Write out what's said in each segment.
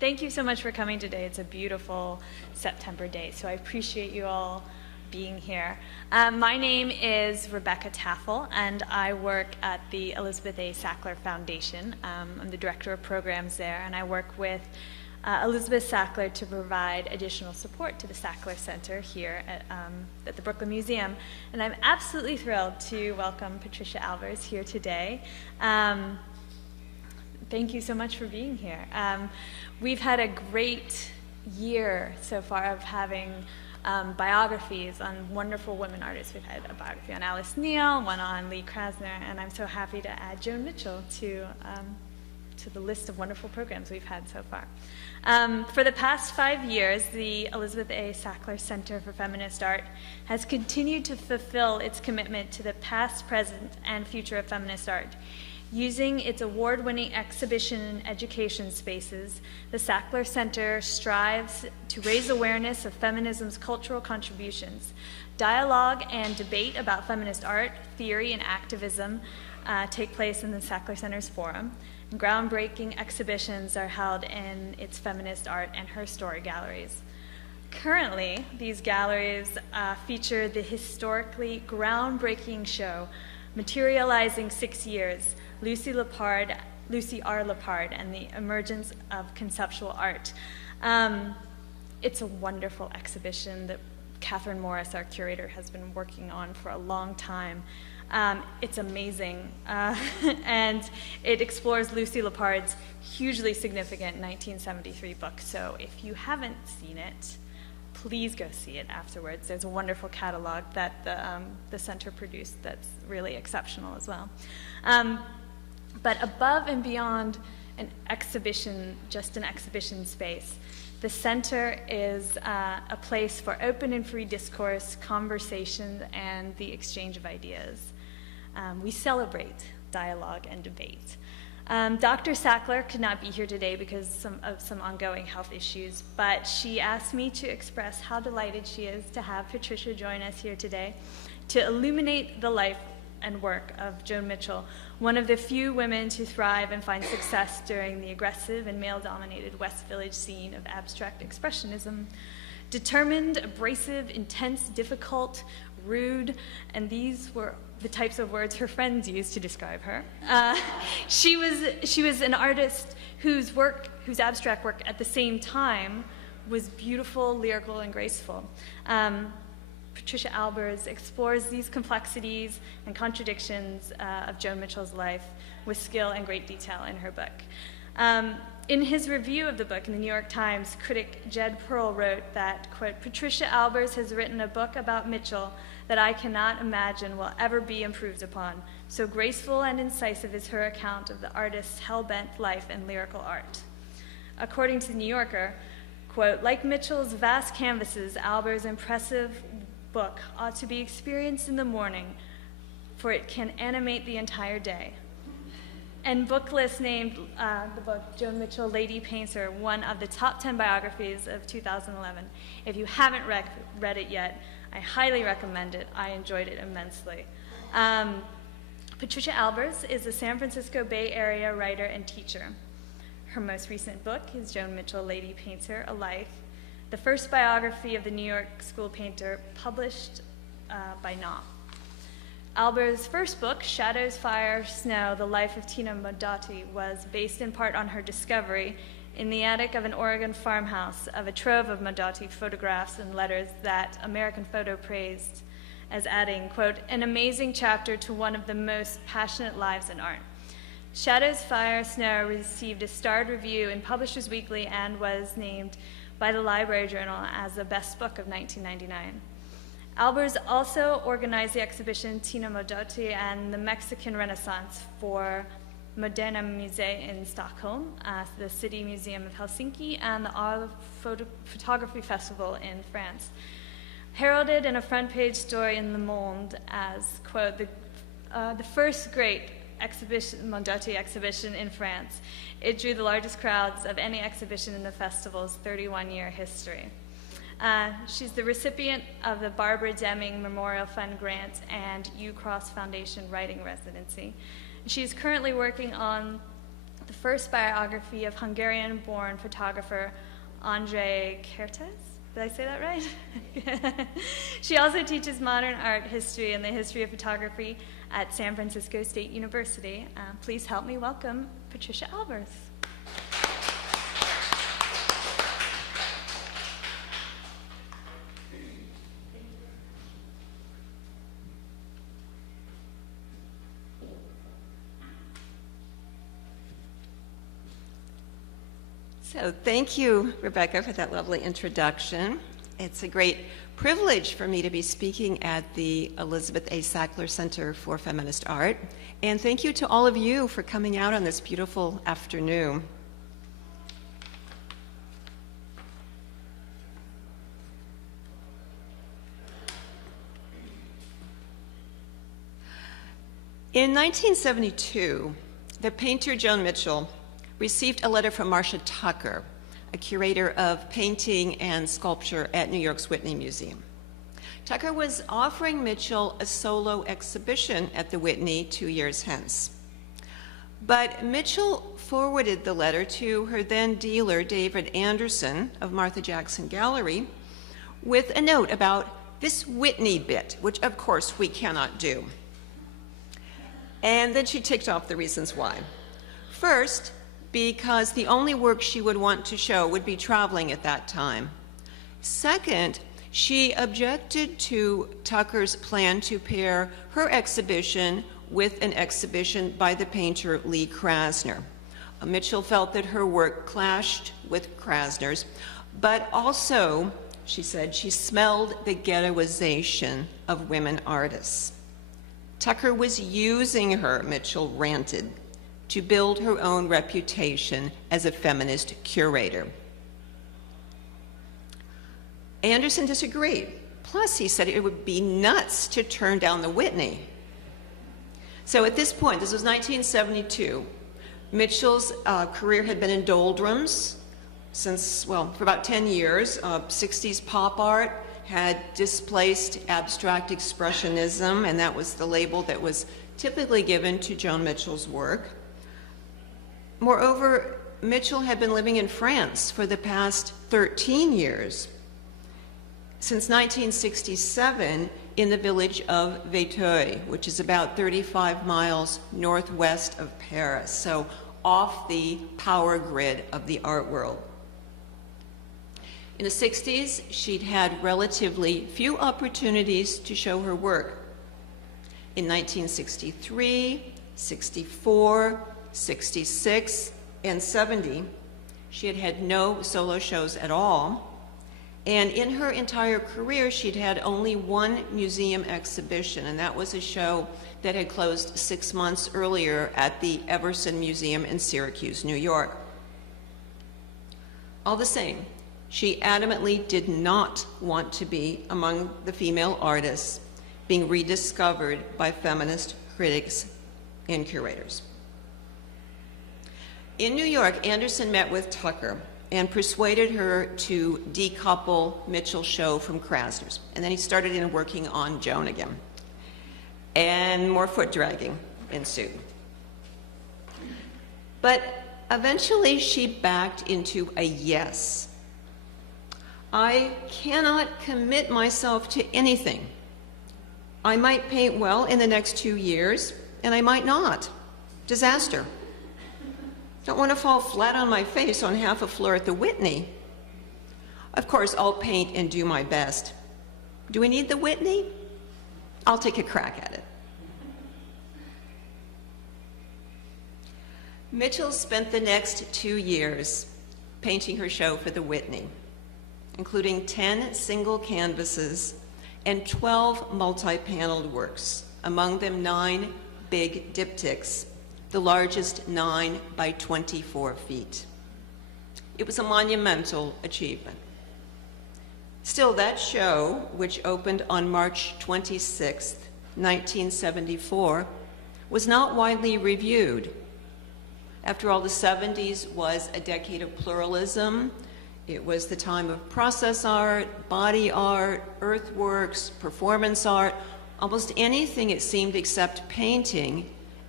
Thank you so much for coming today. It's a beautiful September day, so I appreciate you all being here. My name is Rebecca Taffel, and I work at the Elizabeth A. Sackler Foundation. I'm the director of programs there, and I work with Elizabeth Sackler to provide additional support to the Sackler Center here at the Brooklyn Museum. And I'm absolutely thrilled to welcome Patricia Albers here today. Thank you so much for being here. We've had a great year so far of having biographies on wonderful women artists. We've had a biography on Alice Neal, one on Lee Krasner, and I'm so happy to add Joan Mitchell to the list of wonderful programs we've had so far. For the past 5 years, the Elizabeth A. Sackler Center for Feminist Art has continued to fulfill its commitment to the past, present, and future of feminist art. Using its award-winning exhibition and education spaces, the Sackler Center strives to raise awareness of feminism's cultural contributions. Dialogue and debate about feminist art, theory, and activism take place in the Sackler Center's forum. And groundbreaking exhibitions are held in its feminist art and her story galleries. Currently, these galleries feature the historically groundbreaking show, Materializing 6 Years, Lucy R. Lepard, and the Emergence of Conceptual Art. It's a wonderful exhibition that Catherine Morris, our curator, has been working on for a long time. It's amazing, and it explores Lucy Lepard's hugely significant 1973 book. So if you haven't seen it, please go see it afterwards. There's a wonderful catalog that the center produced that's really exceptional as well. But above and beyond an exhibition, just an exhibition space, the center is a place for open and free discourse, conversation, and the exchange of ideas. We celebrate dialogue and debate. Dr. Sackler could not be here today because of some ongoing health issues, but she asked me to express how delighted she is to have Patricia join us here today to illuminate the life and work of Joan Mitchell, one of the few women to thrive and find success during the aggressive and male-dominated West Village scene of abstract expressionism. Determined, abrasive, intense, difficult, rude, and these were the types of words her friends used to describe her. She was an artist whose abstract work at the same time was beautiful, lyrical, and graceful. Patricia Albers explores these complexities and contradictions of Joan Mitchell's life with skill and great detail in her book. In his review of the book in the New York Times, critic Jed Pearl wrote that, quote, "Patricia Albers has written a book about Mitchell that I cannot imagine will ever be improved upon. So graceful and incisive is her account of the artist's hell-bent life and lyrical art." According to The New Yorker, quote, "Like Mitchell's vast canvases, Albers' impressive book ought to be experienced in the morning, for it can animate the entire day." And Booklist named the book Joan Mitchell, Lady Painter, one of the top 10 biographies of 2011. If you haven't read it yet, I highly recommend it. I enjoyed it immensely. Patricia Albers is a San Francisco Bay Area writer and teacher. Her most recent book is Joan Mitchell, Lady Painter, A Life, the first biography of the New York school painter published by Knopf. Albers' first book, Shadows, Fire, Snow, The Life of Tina Modotti, was based in part on her discovery in the attic of an Oregon farmhouse of a trove of Modotti photographs and letters that American Photo praised as adding, quote, "an amazing chapter to one of the most passionate lives in art." Shadows, Fire, Snow received a starred review in Publishers Weekly and was named by the Library Journal as the best book of 1999. Albers also organized the exhibition Tina Modotti and the Mexican Renaissance for Moderna Musée in Stockholm, the City Museum of Helsinki, and the Arles Photography Festival in France. Heralded in a front-page story in Le Monde as, quote, the first great Modotti exhibition in France, it drew the largest crowds of any exhibition in the festival's 31-year history. She's the recipient of the Barbara Deming Memorial Fund grant and U Cross Foundation Writing Residency. She's currently working on the first biography of Hungarian-born photographer Andrei Kertész. Did I say that right? She also teaches modern art history and the history of photography at San Francisco State University. Please help me welcome Patricia Albers. So thank you, Rebecca, for that lovely introduction. It's a great privilege for me to be speaking at the Elizabeth A. Sackler Center for Feminist Art. And thank you to all of you for coming out on this beautiful afternoon. In 1972, the painter Joan Mitchell received a letter from Marcia Tucker, a curator of painting and sculpture at New York's Whitney Museum. Tucker was offering Mitchell a solo exhibition at the Whitney 2 years hence. But Mitchell forwarded the letter to her then dealer, David Anderson of Martha Jackson Gallery, with a note about this Whitney bit, which of course we cannot do. And then she ticked off the reasons why. First, because the only work she would want to show would be traveling at that time. Second, she objected to Tucker's plan to pair her exhibition with an exhibition by the painter Lee Krasner. Mitchell felt that her work clashed with Krasner's, but also, she said, she smelled the ghettoization of women artists. Tucker was using her, Mitchell ranted, to build her own reputation as a feminist curator. Anderson disagreed. Plus, he said it would be nuts to turn down the Whitney. So at this point, this was 1972, Mitchell's career had been in doldrums since, well, for about 10 years. 60s pop art had displaced abstract expressionism, and that was the label that was typically given to Joan Mitchell's work. Moreover, Mitchell had been living in France for the past 13 years, since 1967 in the village of Véteuil, which is about 35 miles northwest of Paris, so off the power grid of the art world. In the 60s, she'd had relatively few opportunities to show her work. In 1963, 64, 66, and 70, she had had no solo shows at all. And in her entire career, she'd had only one museum exhibition, and that was a show that had closed 6 months earlier at the Everson Museum in Syracuse, New York. All the same, she adamantly did not want to be among the female artists being rediscovered by feminist critics and curators. In New York, Anderson met with Tucker and persuaded her to decouple Mitchell's show from Krasner's. And then he started in working on Joan again. And more foot dragging ensued. But eventually she backed into a yes. I cannot commit myself to anything. I might paint well in the next 2 years, and I might not. Disaster. Don't want to fall flat on my face on half a floor at the Whitney. Of course, I'll paint and do my best. Do we need the Whitney? I'll take a crack at it. Mitchell spent the next 2 years painting her show for the Whitney, including 10 single canvases and 12 multi-paneled works, among them 9 big diptychs, the largest 9 by 24 feet. It was a monumental achievement. Still, that show, which opened on March 26, 1974, was not widely reviewed. After all, the 70s was a decade of pluralism. It was the time of process art, body art, earthworks, performance art, almost anything, it seemed, except painting,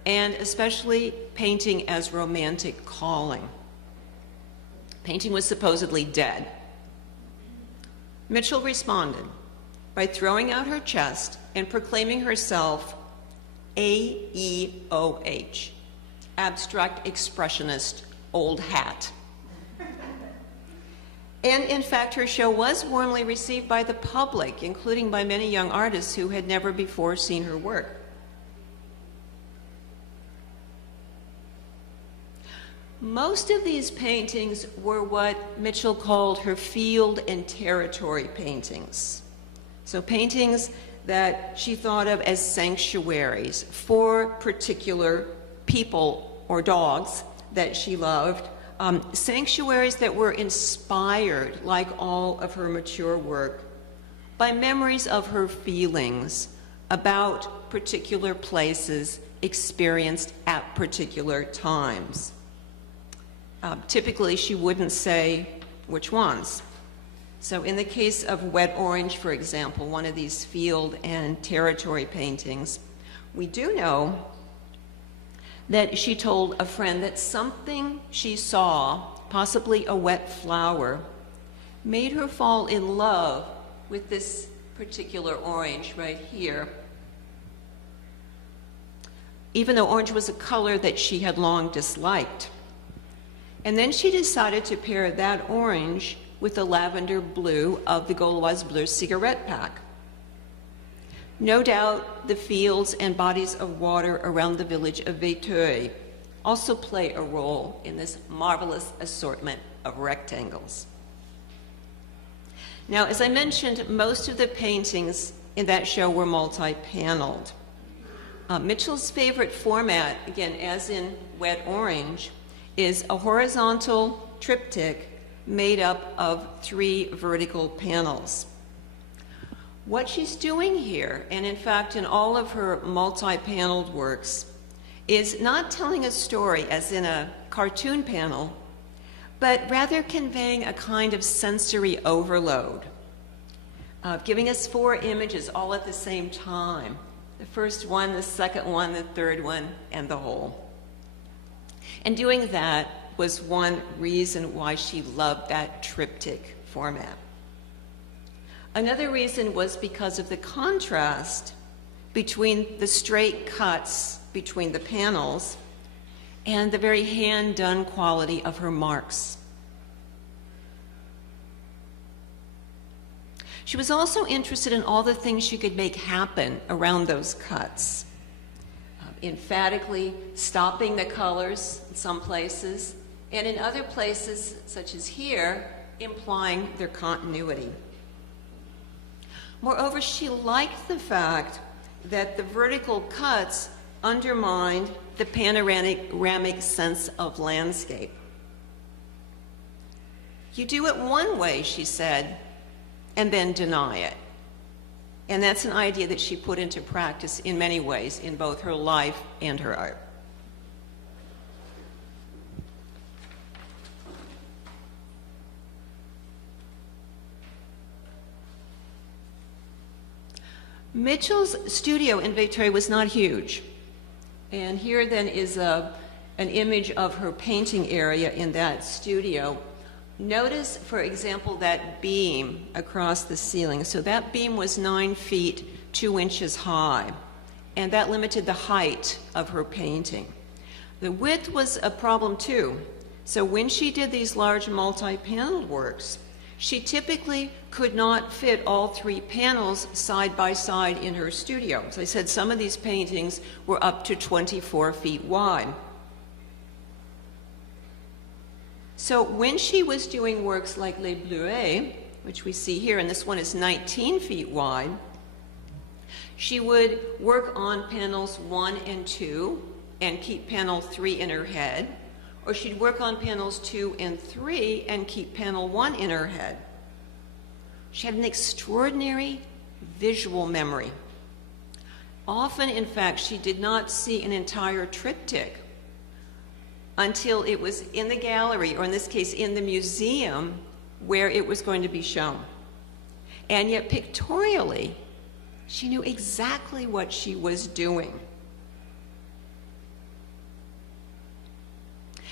and especially painting as romantic calling. Painting was supposedly dead. Mitchell responded by throwing out her chest and proclaiming herself AEOH, Abstract Expressionist, old hat. And in fact, her show was warmly received by the public, including by many young artists who had never before seen her work. Most of these paintings were what Mitchell called her field and territory paintings. So paintings that she thought of as sanctuaries for particular people or dogs that she loved, sanctuaries that were inspired, like all of her mature work, by memories of her feelings about particular places experienced at particular times. Typically, she wouldn't say which ones. So in the case of Wet Orange, for example, one of these field and territory paintings, we do know that she told a friend that something she saw, possibly a wet flower, made her fall in love with this particular orange right here, even though orange was a color that she had long disliked. And then she decided to pair that orange with the lavender blue of the Gauloise Bleu cigarette pack. No doubt the fields and bodies of water around the village of Véteuil also play a role in this marvelous assortment of rectangles. Now, as I mentioned, most of the paintings in that show were multi-paneled. Mitchell's favorite format, again, as in Wet Orange, is a horizontal triptych made up of 3 vertical panels. What she's doing here, and in fact in all of her multi-paneled works, is not telling a story as in a cartoon panel, but rather conveying a kind of sensory overload, giving us 4 images all at the same time. The first one, the second one, the third one, and the whole. And doing that was one reason why she loved that triptych format. Another reason was because of the contrast between the straight cuts between the panels and the very hand-done quality of her marks. She was also interested in all the things she could make happen around those cuts. Emphatically stopping the colors in some places, and in other places, such as here, implying their continuity. Moreover, she liked the fact that the vertical cuts undermined the panoramic sense of landscape. You do it one way, she said, and then deny it. And that's an idea that she put into practice in many ways in both her life and her art. Mitchell's studio in Véteuil was not huge. And here then is an image of her painting area in that studio. Notice, for example, that beam across the ceiling. So that beam was 9 feet, 2 inches high, and that limited the height of her painting. The width was a problem too. So when she did these large multi-paneled works, she typically could not fit all 3 panels side by side in her studio. As I said, some of these paintings were up to 24 feet wide. So when she was doing works like Les Bleuets, which we see here, and this one is 19 feet wide, she would work on panels 1 and 2 and keep panel 3 in her head, or she'd work on panels 2 and 3 and keep panel 1 in her head. She had an extraordinary visual memory. Often, in fact, she did not see an entire triptych until it was in the gallery, or in this case, in the museum, where it was going to be shown. And yet, pictorially, she knew exactly what she was doing.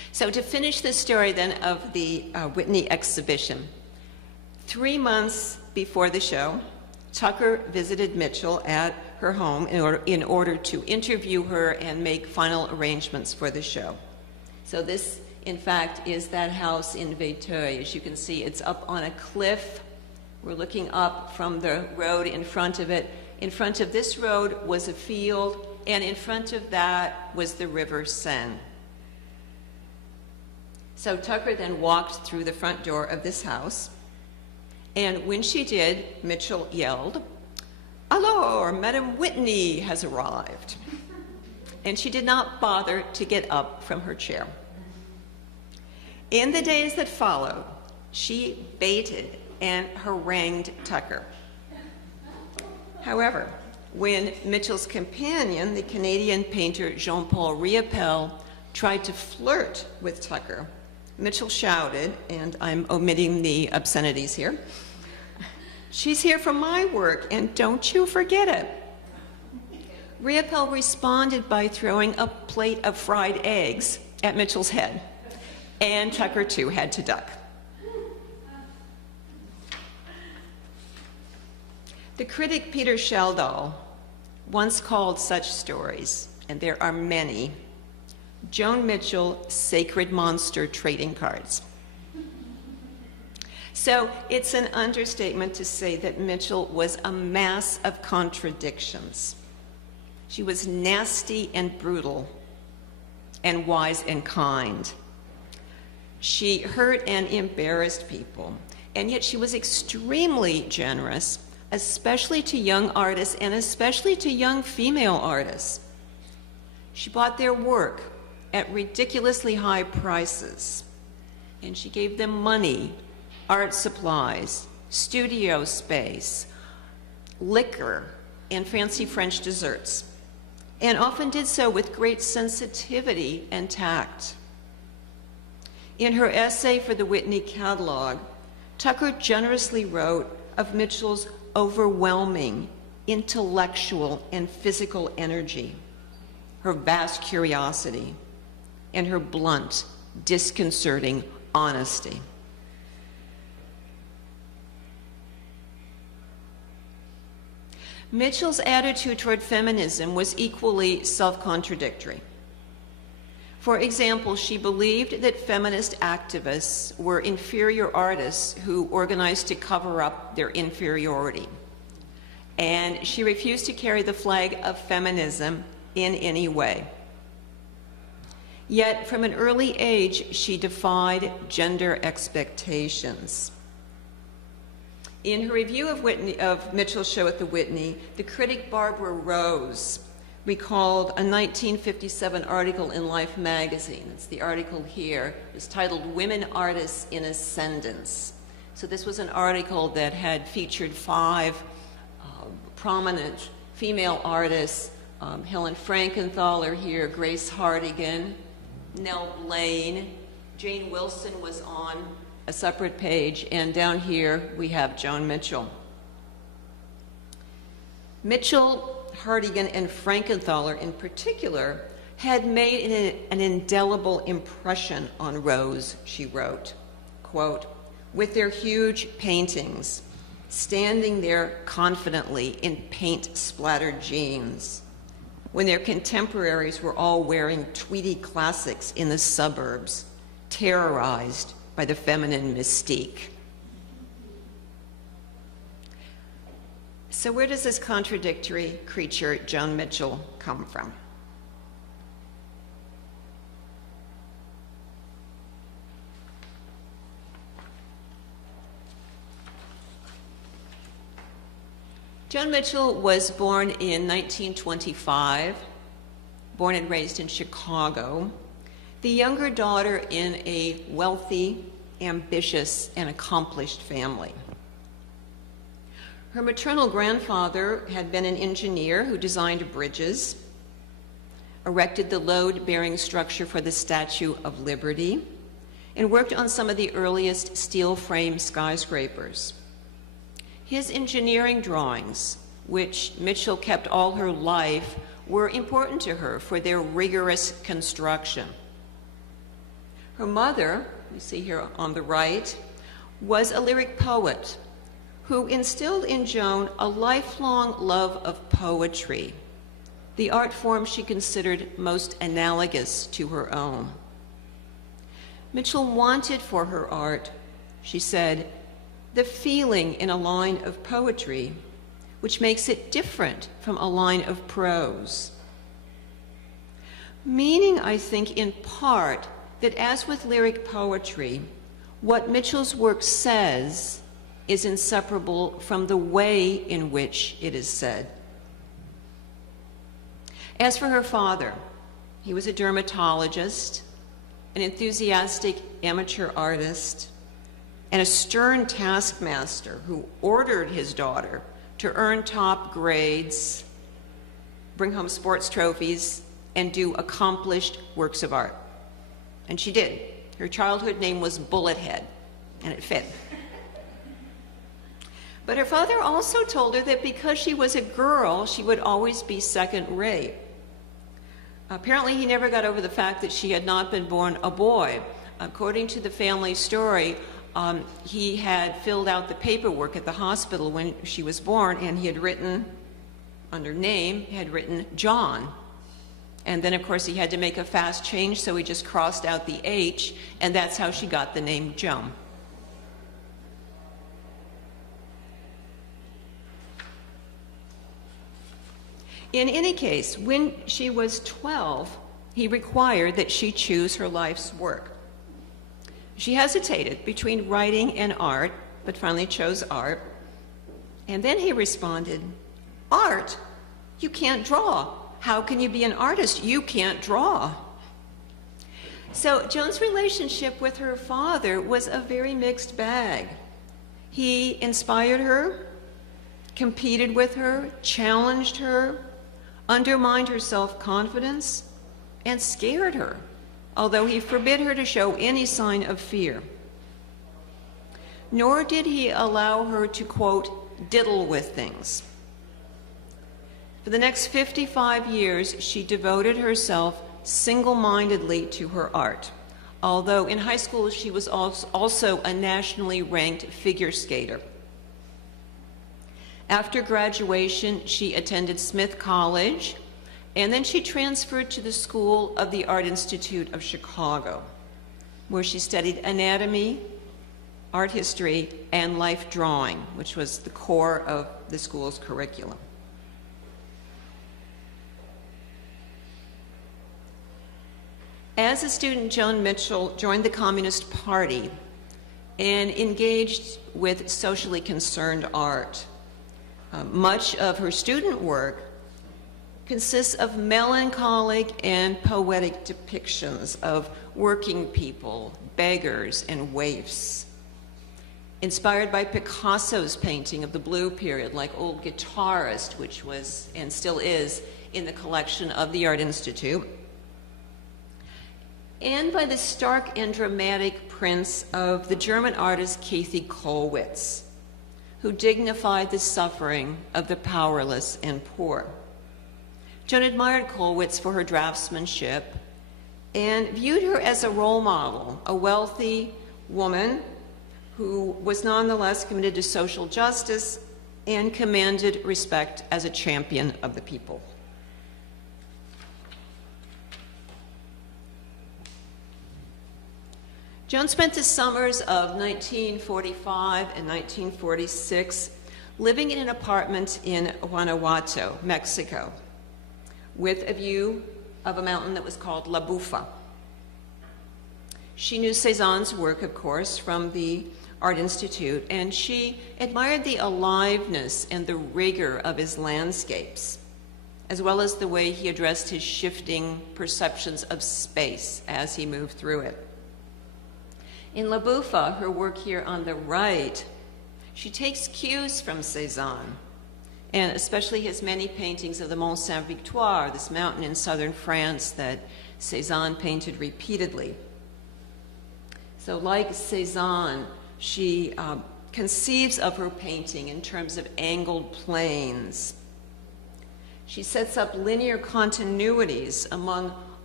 So to finish the story then of the Whitney exhibition, 3 months before the show, Tucker visited Mitchell at her home in order to interview her and make final arrangements for the show. So this, in fact, is that house in Véteuil. As you can see, it's up on a cliff. We're looking up from the road in front of it. In front of this road was a field, and in front of that was the River Seine. So Tucker then walked through the front door of this house, and when she did, Mitchell yelled, "Alors, Madame Whitney has arrived." And she did not bother to get up from her chair. In the days that followed, she baited and harangued Tucker. However, when Mitchell's companion, the Canadian painter Jean-Paul Riopelle, tried to flirt with Tucker, Mitchell shouted, and I'm omitting the obscenities here, "She's here for my work, and don't you forget it." Riopelle responded by throwing a plate of fried eggs at Mitchell's head, and Tucker too had to duck. The critic Peter Schjeldahl once called such stories, and there are many, Joan Mitchell sacred monster trading cards. So it's an understatement to say that Mitchell was a mass of contradictions. She was nasty and brutal, and wise and kind. She hurt and embarrassed people, and yet she was extremely generous, especially to young artists and especially to young female artists. She bought their work at ridiculously high prices, and she gave them money, art supplies, studio space, liquor, and fancy French desserts, and often did so with great sensitivity and tact. In her essay for the Whitney catalog, Tucker generously wrote of Mitchell's overwhelming intellectual and physical energy, her vast curiosity, and her blunt, disconcerting honesty. Mitchell's attitude toward feminism was equally self-contradictory. For example, she believed that feminist activists were inferior artists who organized to cover up their inferiority. And she refused to carry the flag of feminism in any way. Yet, from an early age, she defied gender expectations. In her review of Mitchell's show at the Whitney, the critic Barbara Rose recalled a 1957 article in Life magazine. It's the article here. It's titled "Women Artists in Ascendance." So this was an article that had featured 5 prominent female artists. Helen Frankenthaler here, Grace Hartigan, Nell Blaine, Jane Wilson was on a separate page, and down here we have Joan Mitchell. Mitchell, Hartigan, and Frankenthaler in particular had made an indelible impression on Rose, she wrote, quote, "With their huge paintings, standing there confidently in paint-splattered jeans, when their contemporaries were all wearing tweedy classics in the suburbs, terrorized by the feminine mystique." So where does this contradictory creature, Joan Mitchell, come from? Joan Mitchell was born in 1925, born and raised in Chicago, the younger daughter in a wealthy, ambitious, and accomplished family. Her maternal grandfather had been an engineer who designed bridges, erected the load-bearing structure for the Statue of Liberty, and worked on some of the earliest steel-frame skyscrapers. His engineering drawings, which Mitchell kept all her life, were important to her for their rigorous construction. Her mother, you see here on the right, was a lyric poet who instilled in Joan a lifelong love of poetry, the art form she considered most analogous to her own. Mitchell wanted for her art, she said, the feeling in a line of poetry, which makes it different from a line of prose. Meaning, I think, in part, that as with lyric poetry, what Mitchell's work says is inseparable from the way in which it is said. As for her father, he was a dermatologist, an enthusiastic amateur artist, and a stern taskmaster who ordered his daughter to earn top grades, bring home sports trophies, and do accomplished works of art. And she did. Her childhood name was Bullethead, and it fit. But her father also told her that because she was a girl, she would always be second-rate. Apparently, he never got over the fact that she had not been born a boy. According to the family story, he had filled out the paperwork at the hospital when she was born, and he had written, under name, he had written John. And then, of course, he had to make a fast change, so he just crossed out the H, and that's how she got the name Joan. In any case, when she was 12, he required that she choose her life's work. She hesitated between writing and art, but finally chose art. And then he responded, "Art? You can't draw. How can you be an artist? You can't draw." So Joan's relationship with her father was a very mixed bag. He inspired her, competed with her, challenged her, undermined her self-confidence, and scared her, although he forbid her to show any sign of fear. Nor did he allow her to, quote, diddle with things. For the next 55 years, she devoted herself single-mindedly to her art, although in high school she was also a nationally ranked figure skater. After graduation, she attended Smith College, and then she transferred to the School of the Art Institute of Chicago, where she studied anatomy, art history, and life drawing, which was the core of the school's curriculum. As a student, Joan Mitchell joined the Communist Party and engaged with socially concerned art. Much of her student work consists of melancholic and poetic depictions of working people, beggars, and waifs. Inspired by Picasso's painting of the Blue Period, like Old Guitarist, which was and still is in the collection of the Art Institute, and by the stark and dramatic prints of the German artist Kathy Kollwitz, who dignified the suffering of the powerless and poor. Joan admired Kollwitz for her draftsmanship and viewed her as a role model, a wealthy woman who was nonetheless committed to social justice and commanded respect as a champion of the people. Joan spent the summers of 1945 and 1946 living in an apartment in Guanajuato, Mexico, with a view of a mountain that was called La Bufa. She knew Cézanne's work, of course, from the Art Institute, and she admired the aliveness and the rigor of his landscapes, as well as the way he addressed his shifting perceptions of space as he moved through it. In La Bufa, her work here on the right, she takes cues from Cézanne, and especially his many paintings of the Mont Saint-Victoire, this mountain in southern France that Cézanne painted repeatedly. So like Cézanne, she conceives of her painting in terms of angled planes. She sets up linear continuities among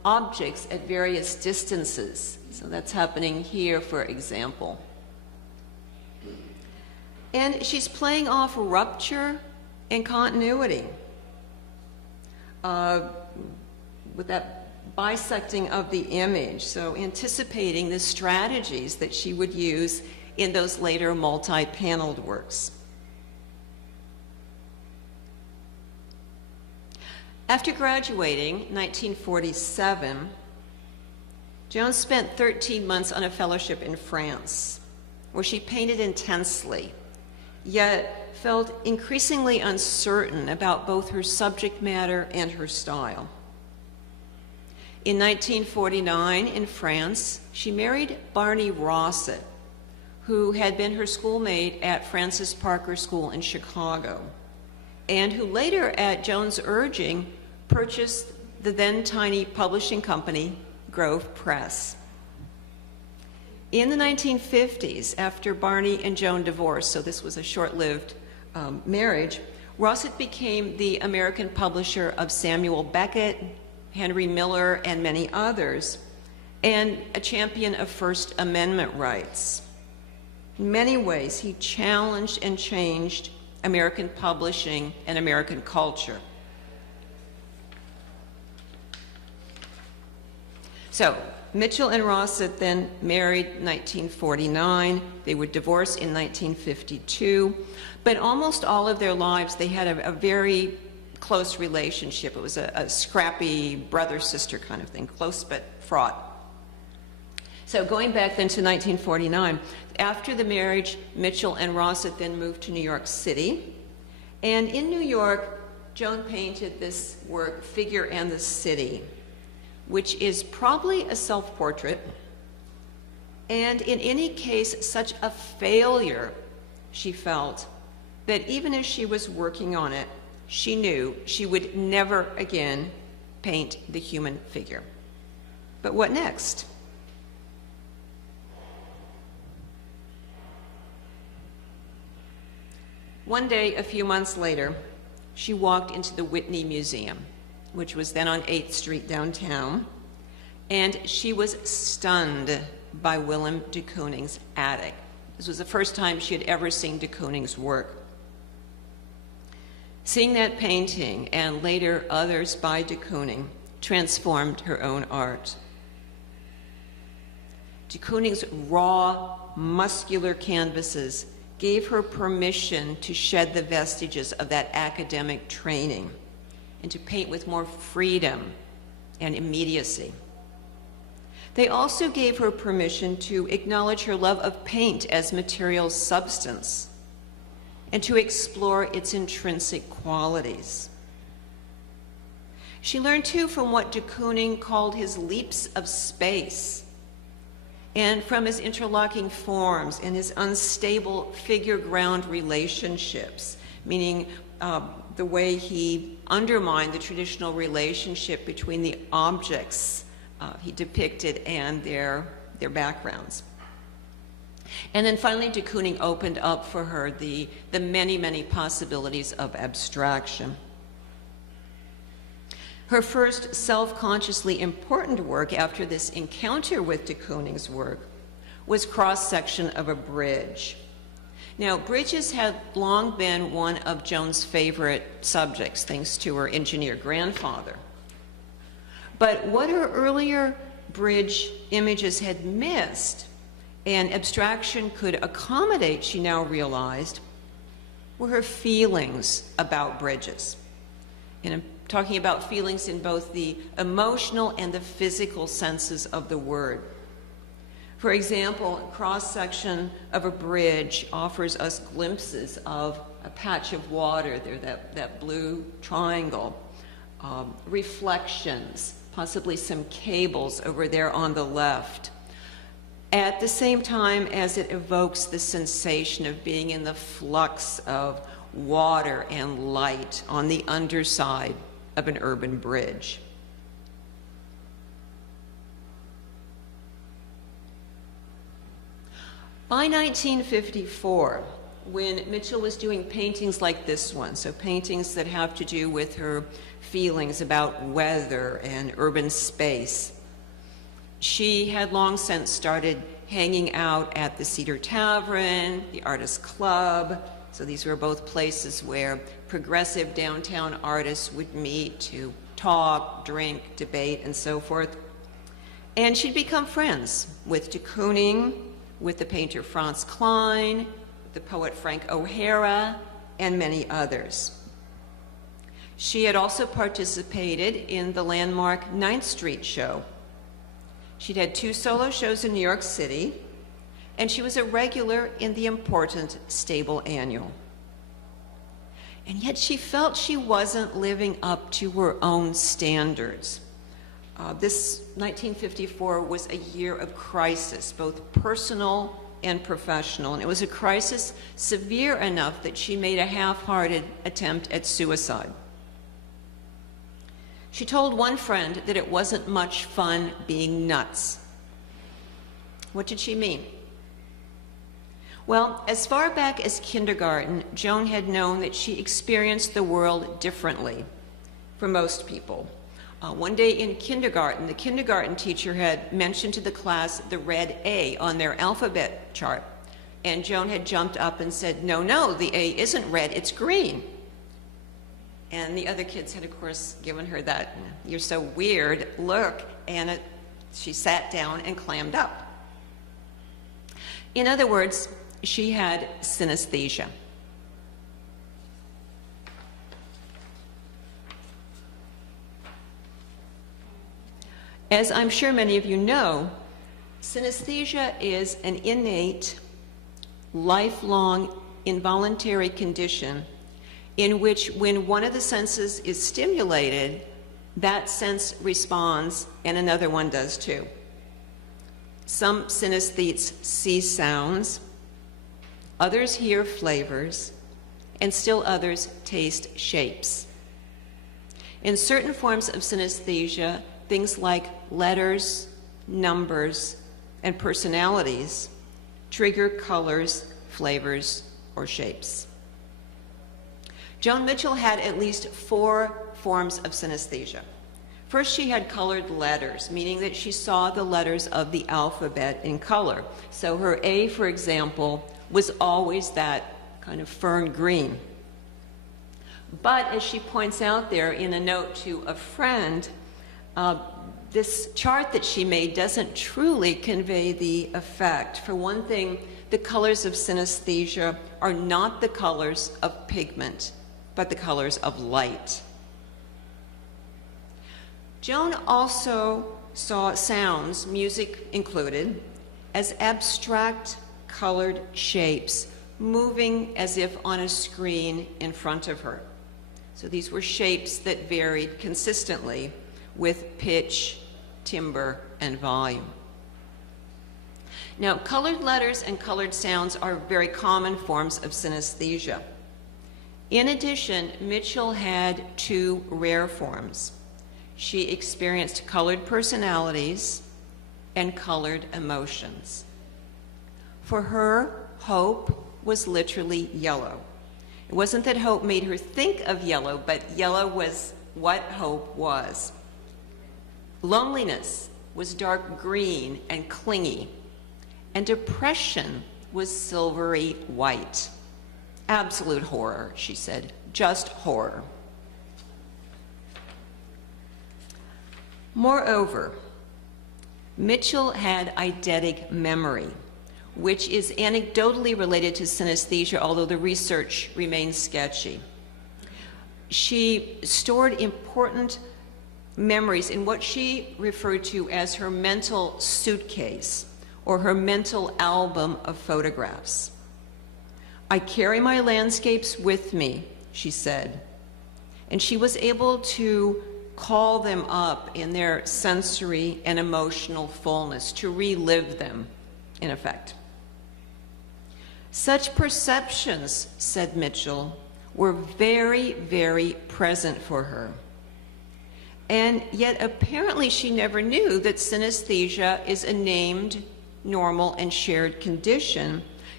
objects at various distances. So that's happening here, for example. And she's playing off rupture and continuity with that bisecting of the image, so anticipating the strategies that she would use in those later multi-paneled works. After graduating in 1947, Joan spent 13 months on a fellowship in France, where she painted intensely, yet felt increasingly uncertain about both her subject matter and her style. In 1949, in France, she married Barney Rossett, who had been her schoolmate at Francis Parker School in Chicago, and who later, at Joan's urging, purchased the then tiny publishing company, Grove Press. In the 1950s, after Barney and Joan divorced, so this was a short-lived marriage, Rossett became the American publisher of Samuel Beckett, Henry Miller, and many others, and a champion of First Amendment rights. In many ways, he challenged and changed American publishing and American culture. So, Mitchell and Rossett then married in 1949. They would divorce in 1952. But almost all of their lives, they had a very close relationship. It was a scrappy brother-sister kind of thing, close but fraught. So going back then to 1949, after the marriage, Mitchell and Rossett then moved to New York City. And in New York, Joan painted this work, Figure and the City, which is probably a self-portrait, and in any case, such a failure, she felt, that even as she was working on it, she knew she would never again paint the human figure. But what next? One day, a few months later, she walked into the Whitney Museum, which was then on 8th Street downtown, and she was stunned by Willem de Kooning's attic. This was the first time she had ever seen de Kooning's work. Seeing that painting, and later others by de Kooning, transformed her own art. De Kooning's raw, muscular canvases gave her permission to shed the vestiges of that academic training and to paint with more freedom and immediacy. They also gave her permission to acknowledge her love of paint as material substance and to explore its intrinsic qualities. She learned too from what de Kooning called his leaps of space, and from his interlocking forms and his unstable figure-ground relationships, meaning the way he undermined the traditional relationship between the objects he depicted and their backgrounds. And then finally, de Kooning opened up for her the many, many possibilities of abstraction. Her first self-consciously important work after this encounter with de Kooning's work was cross-section of a bridge. Now, bridges had long been one of Joan's favorite subjects, thanks to her engineer grandfather. But what her earlier bridge images had missed, and abstraction could accommodate, she now realized, were her feelings about bridges. And I'm talking about feelings in both the emotional and the physical senses of the word. For example, a cross-section of a bridge offers us glimpses of a patch of water there, that blue triangle, reflections, possibly some cables over there on the left, at the same time as it evokes the sensation of being in the flux of water and light on the underside of an urban bridge. By 1954, when Mitchell was doing paintings like this one, so paintings that have to do with her feelings about weather and urban space. She had long since started hanging out at the Cedar Tavern, the Artists Club. So these were both places where progressive downtown artists would meet to talk, drink, debate, and so forth. And she'd become friends with de Kooning, with the painter Franz Klein, the poet Frank O'Hara, and many others. She had also participated in the landmark 9th Street show. She'd had 2 solo shows in New York City, and she was a regular in the important Stable Annual. And yet she felt she wasn't living up to her own standards. This 1954 was a year of crisis, both personal and professional, and it was a crisis severe enough that she made a half-hearted attempt at suicide. She told one friend that it wasn't much fun being nuts. What did she mean? Well, as far back as kindergarten, Joan had known that she experienced the world differently from most people. One day in kindergarten, the kindergarten teacher had mentioned to the class the red A on their alphabet chart. And Joan had jumped up and said, no, the A isn't red, it's green. And the other kids had, of course, given her that, "You're so weird" look, and she sat down and clammed up. In other words, she had synesthesia. As I'm sure many of you know, synesthesia is an innate, lifelong, involuntary condition in which when one of the senses is stimulated, that sense responds and another one does too. Some synesthetes see sounds, others hear flavors, and still others taste shapes. In certain forms of synesthesia, things like letters, numbers, and personalities trigger colors, flavors, or shapes. Joan Mitchell had at least 4 forms of synesthesia. First, she had colored letters, meaning that she saw the letters of the alphabet in color. So her A, for example, was always that kind of fern green. But as she points out there in a note to a friend, this chart that she made doesn't truly convey the effect. For one thing, the colors of synesthesia are not the colors of pigment, but the colors of light. Joan also saw sounds, music included, as abstract colored shapes moving as if on a screen in front of her. So these were shapes that varied consistently with pitch, timbre, and volume. Now, colored letters and colored sounds are very common forms of synesthesia. In addition, Mitchell had 2 rare forms. She experienced colored personalities and colored emotions. For her, hope was literally yellow. It wasn't that hope made her think of yellow, but yellow was what hope was. Loneliness was dark green and clingy, and depression was silvery white. Absolute horror, she said, just horror. Moreover, Mitchell had eidetic memory, which is anecdotally related to synesthesia, although the research remains sketchy. She stored important memories in what she referred to as her mental suitcase, or her mental album of photographs. "I carry my landscapes with me," she said, and she was able to call them up in their sensory and emotional fullness, to relive them, in effect. Such perceptions, said Mitchell, were very, very present for her. And yet apparently she never knew that synesthesia is a named, normal, and shared condition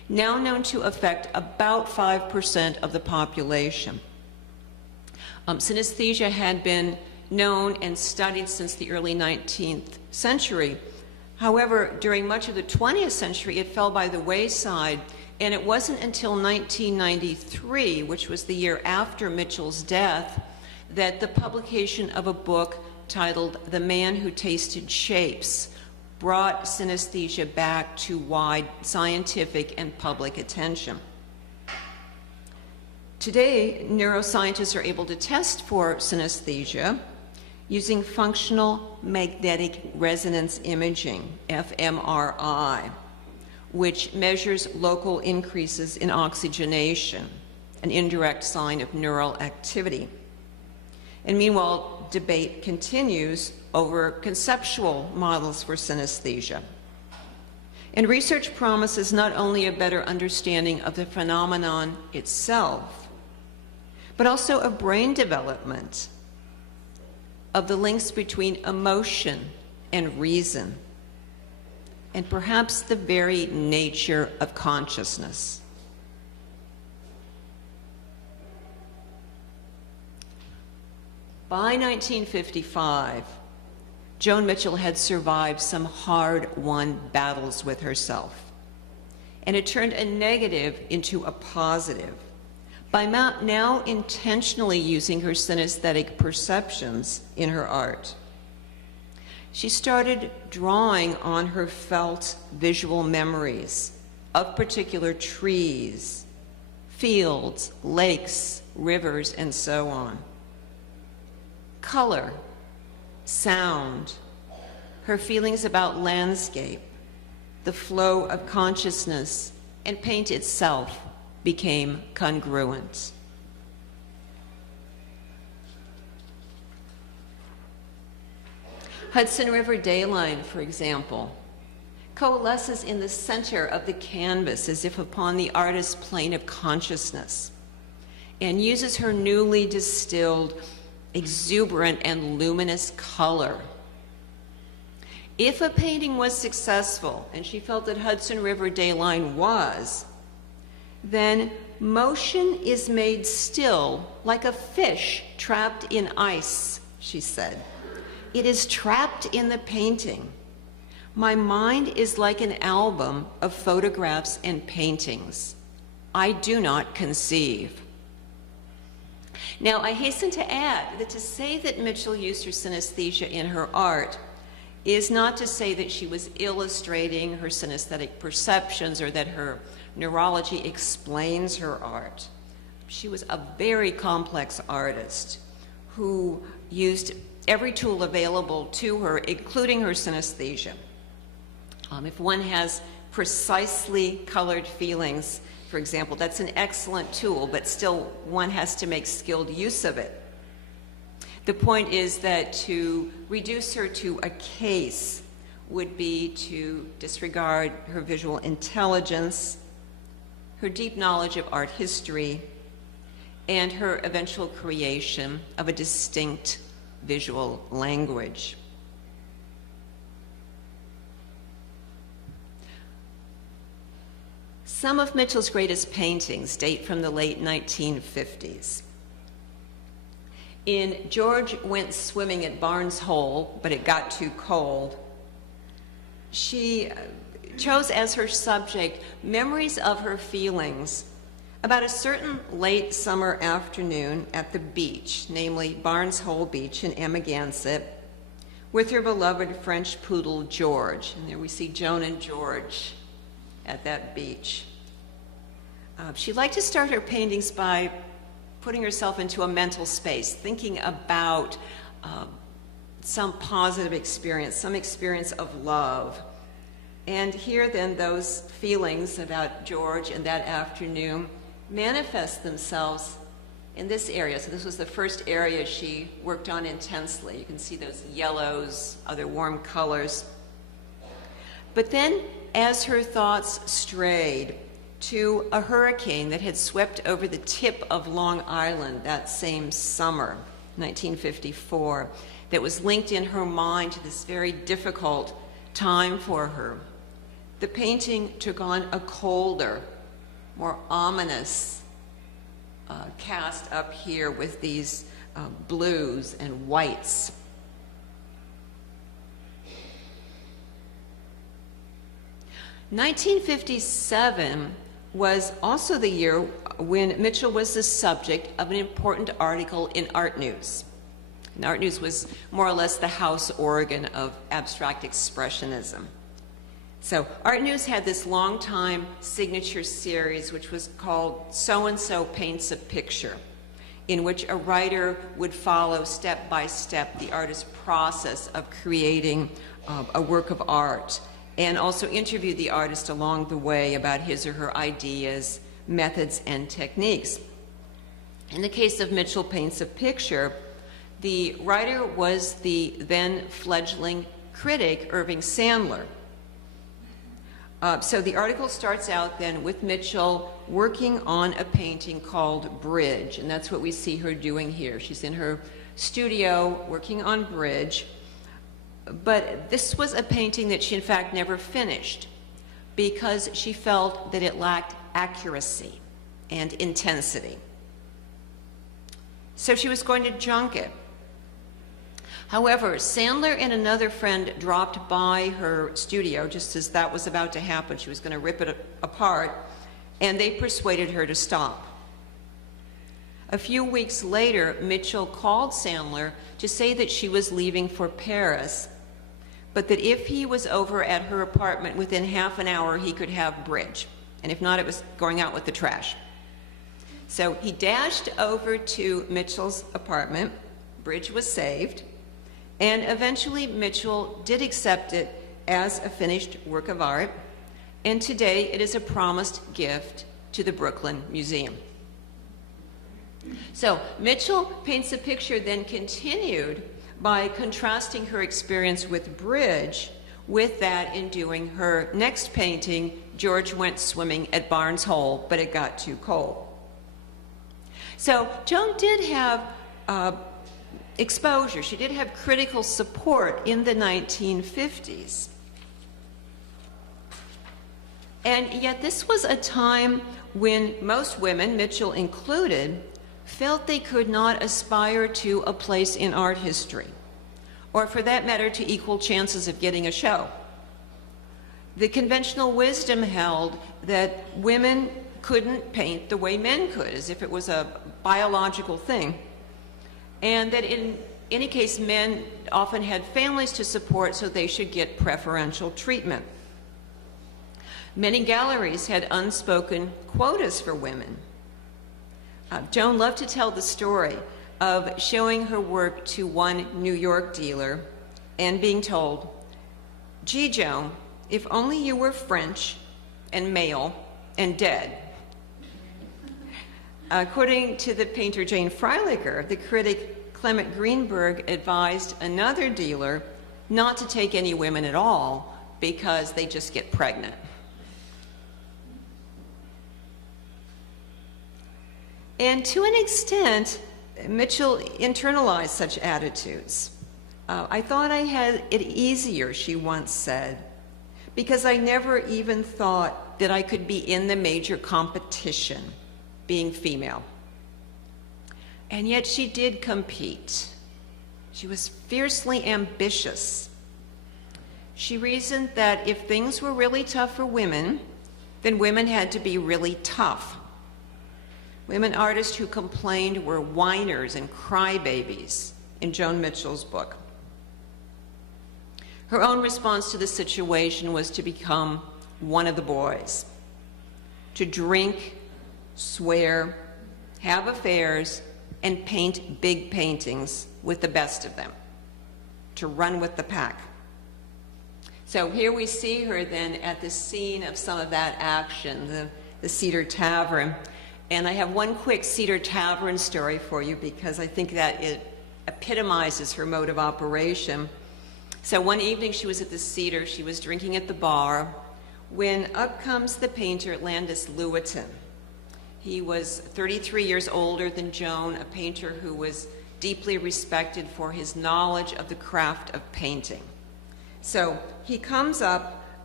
now known to affect about 5% of the population. Synesthesia had been known and studied since the early 19th century. However, during much of the 20th century, it fell by the wayside, and it wasn't until 1993, which was the year after Mitchell's death, that the publication of a book titled The Man Who Tasted Shapes brought synesthesia back to wide scientific and public attention. Today, neuroscientists are able to test for synesthesia using functional magnetic resonance imaging, fMRI, which measures local increases in oxygenation, an indirect sign of neural activity. And meanwhile, debate continues over conceptual models for synesthesia. And research promises not only a better understanding of the phenomenon itself, but also of brain development, of the links between emotion and reason, and perhaps the very nature of consciousness. By 1955, Joan Mitchell had survived some hard-won battles with herself, and had turned a negative into a positive by now intentionally using her synesthetic perceptions in her art. She started drawing on her felt visual memories of particular trees, fields, lakes, rivers, and so on. Color, sound, her feelings about landscape, the flow of consciousness, and paint itself became congruent. Hudson River Dayline, for example, coalesces in the center of the canvas as if upon the artist's plane of consciousness, and uses her newly distilled, exuberant, and luminous color. If a painting was successful, and she felt that Hudson River Dayline was, then motion is made still like a fish trapped in ice, she said. It is trapped in the painting. My mind is like an album of photographs and paintings. I do not conceive. Now, I hasten to add that to say that Mitchell used her synesthesia in her art is not to say that she was illustrating her synesthetic perceptions or that her neurology explains her art. She was a very complex artist who used every tool available to her, including her synesthesia. If one has precisely colored feelings, for example, that's an excellent tool, but still one has to make skilled use of it. The point is that to reduce her to a case would be to disregard her visual intelligence, her deep knowledge of art history, and her eventual creation of a distinct visual language. Some of Mitchell's greatest paintings date from the late 1950s. In George Went Swimming at Barnes Hole, but it got too cold, she chose as her subject memories of her feelings about a certain late summer afternoon at the beach, namely Barnes Hole Beach in Amagansett, with her beloved French poodle George. And there we see Joan and George at that beach. She liked to start her paintings by putting herself into a mental space, thinking about some positive experience, some experience of love. And here then those feelings about George and that afternoon manifest themselves in this area. So this was the first area she worked on intensely. You can see those yellows, other warm colors. But then as her thoughts strayed to a hurricane that had swept over the tip of Long Island that same summer, 1954, that was linked in her mind to this very difficult time for her, the painting took on a colder, more ominous cast up here with these blues and whites. (1957) was also the year when Mitchell was the subject of an important article in Art News. And Art News was more or less the house organ of abstract expressionism. So Art News had this long-time signature series which was called So-and-so Paints a Picture, in which a writer would follow step by step the artist's process of creating a work of art, and also interview the artist along the way about his or her ideas, methods, and techniques. In the case of Mitchell Paints a Picture, the writer was the then fledgling critic, Irving Sandler. So the article starts out then with Mitchell working on a painting called Bridge, and that's what we see her doing here. She's in her studio working on Bridge, but this was a painting that she in fact never finished because she felt that it lacked accuracy and intensity. So she was going to junk it. However, Sandler and another friend dropped by her studio just as that was about to happen. She was going to rip it apart, and they persuaded her to stop. A few weeks later, Mitchell called Sandler to say that she was leaving for Paris, but that if he was over at her apartment within half an hour, he could have Bridge, and if not, it was going out with the trash. So he dashed over to Mitchell's apartment. Bridge was saved. And eventually Mitchell did accept it as a finished work of art, and today it is a promised gift to the Brooklyn Museum. So Mitchell Paints a Picture then continued by contrasting her experience with Bridge with that in doing her next painting, George Went Swimming at Barnes Hole, but it got too cold. So Joan did have exposure. She did have critical support in the 1950s. And yet this was a time when most women, Mitchell included, felt they could not aspire to a place in art history, or for that matter, to equal chances of getting a show. The conventional wisdom held that women couldn't paint the way men could, as if it was a biological thing. And that in any case, men often had families to support, so they should get preferential treatment. Many galleries had unspoken quotas for women. Joan loved to tell the story of showing her work to one New York dealer and being told, "Gee, Joan, if only you were French and male and dead." According to the painter Jane Freilicher, the critic Clement Greenberg advised another dealer not to take any women at all because they just get pregnant. And to an extent, Mitchell internalized such attitudes. "I thought I had it easier," she once said, "because I never even thought that I could be in the major competition, being female." And yet she did compete. She was fiercely ambitious. She reasoned that if things were really tough for women, then women had to be really tough. Women artists who complained were whiners and crybabies, in Joan Mitchell's book. Her own response to the situation was to become one of the boys, to drink, swear, have affairs, and paint big paintings with the best of them, to run with the pack. So here we see her then at the scene of some of that action, the Cedar Tavern. And I have one quick Cedar Tavern story for you because I think that it epitomizes her mode of operation. So one evening she was at the Cedar, she was drinking at the bar, when up comes the painter Landis Lewitton. He was 33 years older than Joan, a painter who was deeply respected for his knowledge of the craft of painting. So he comes up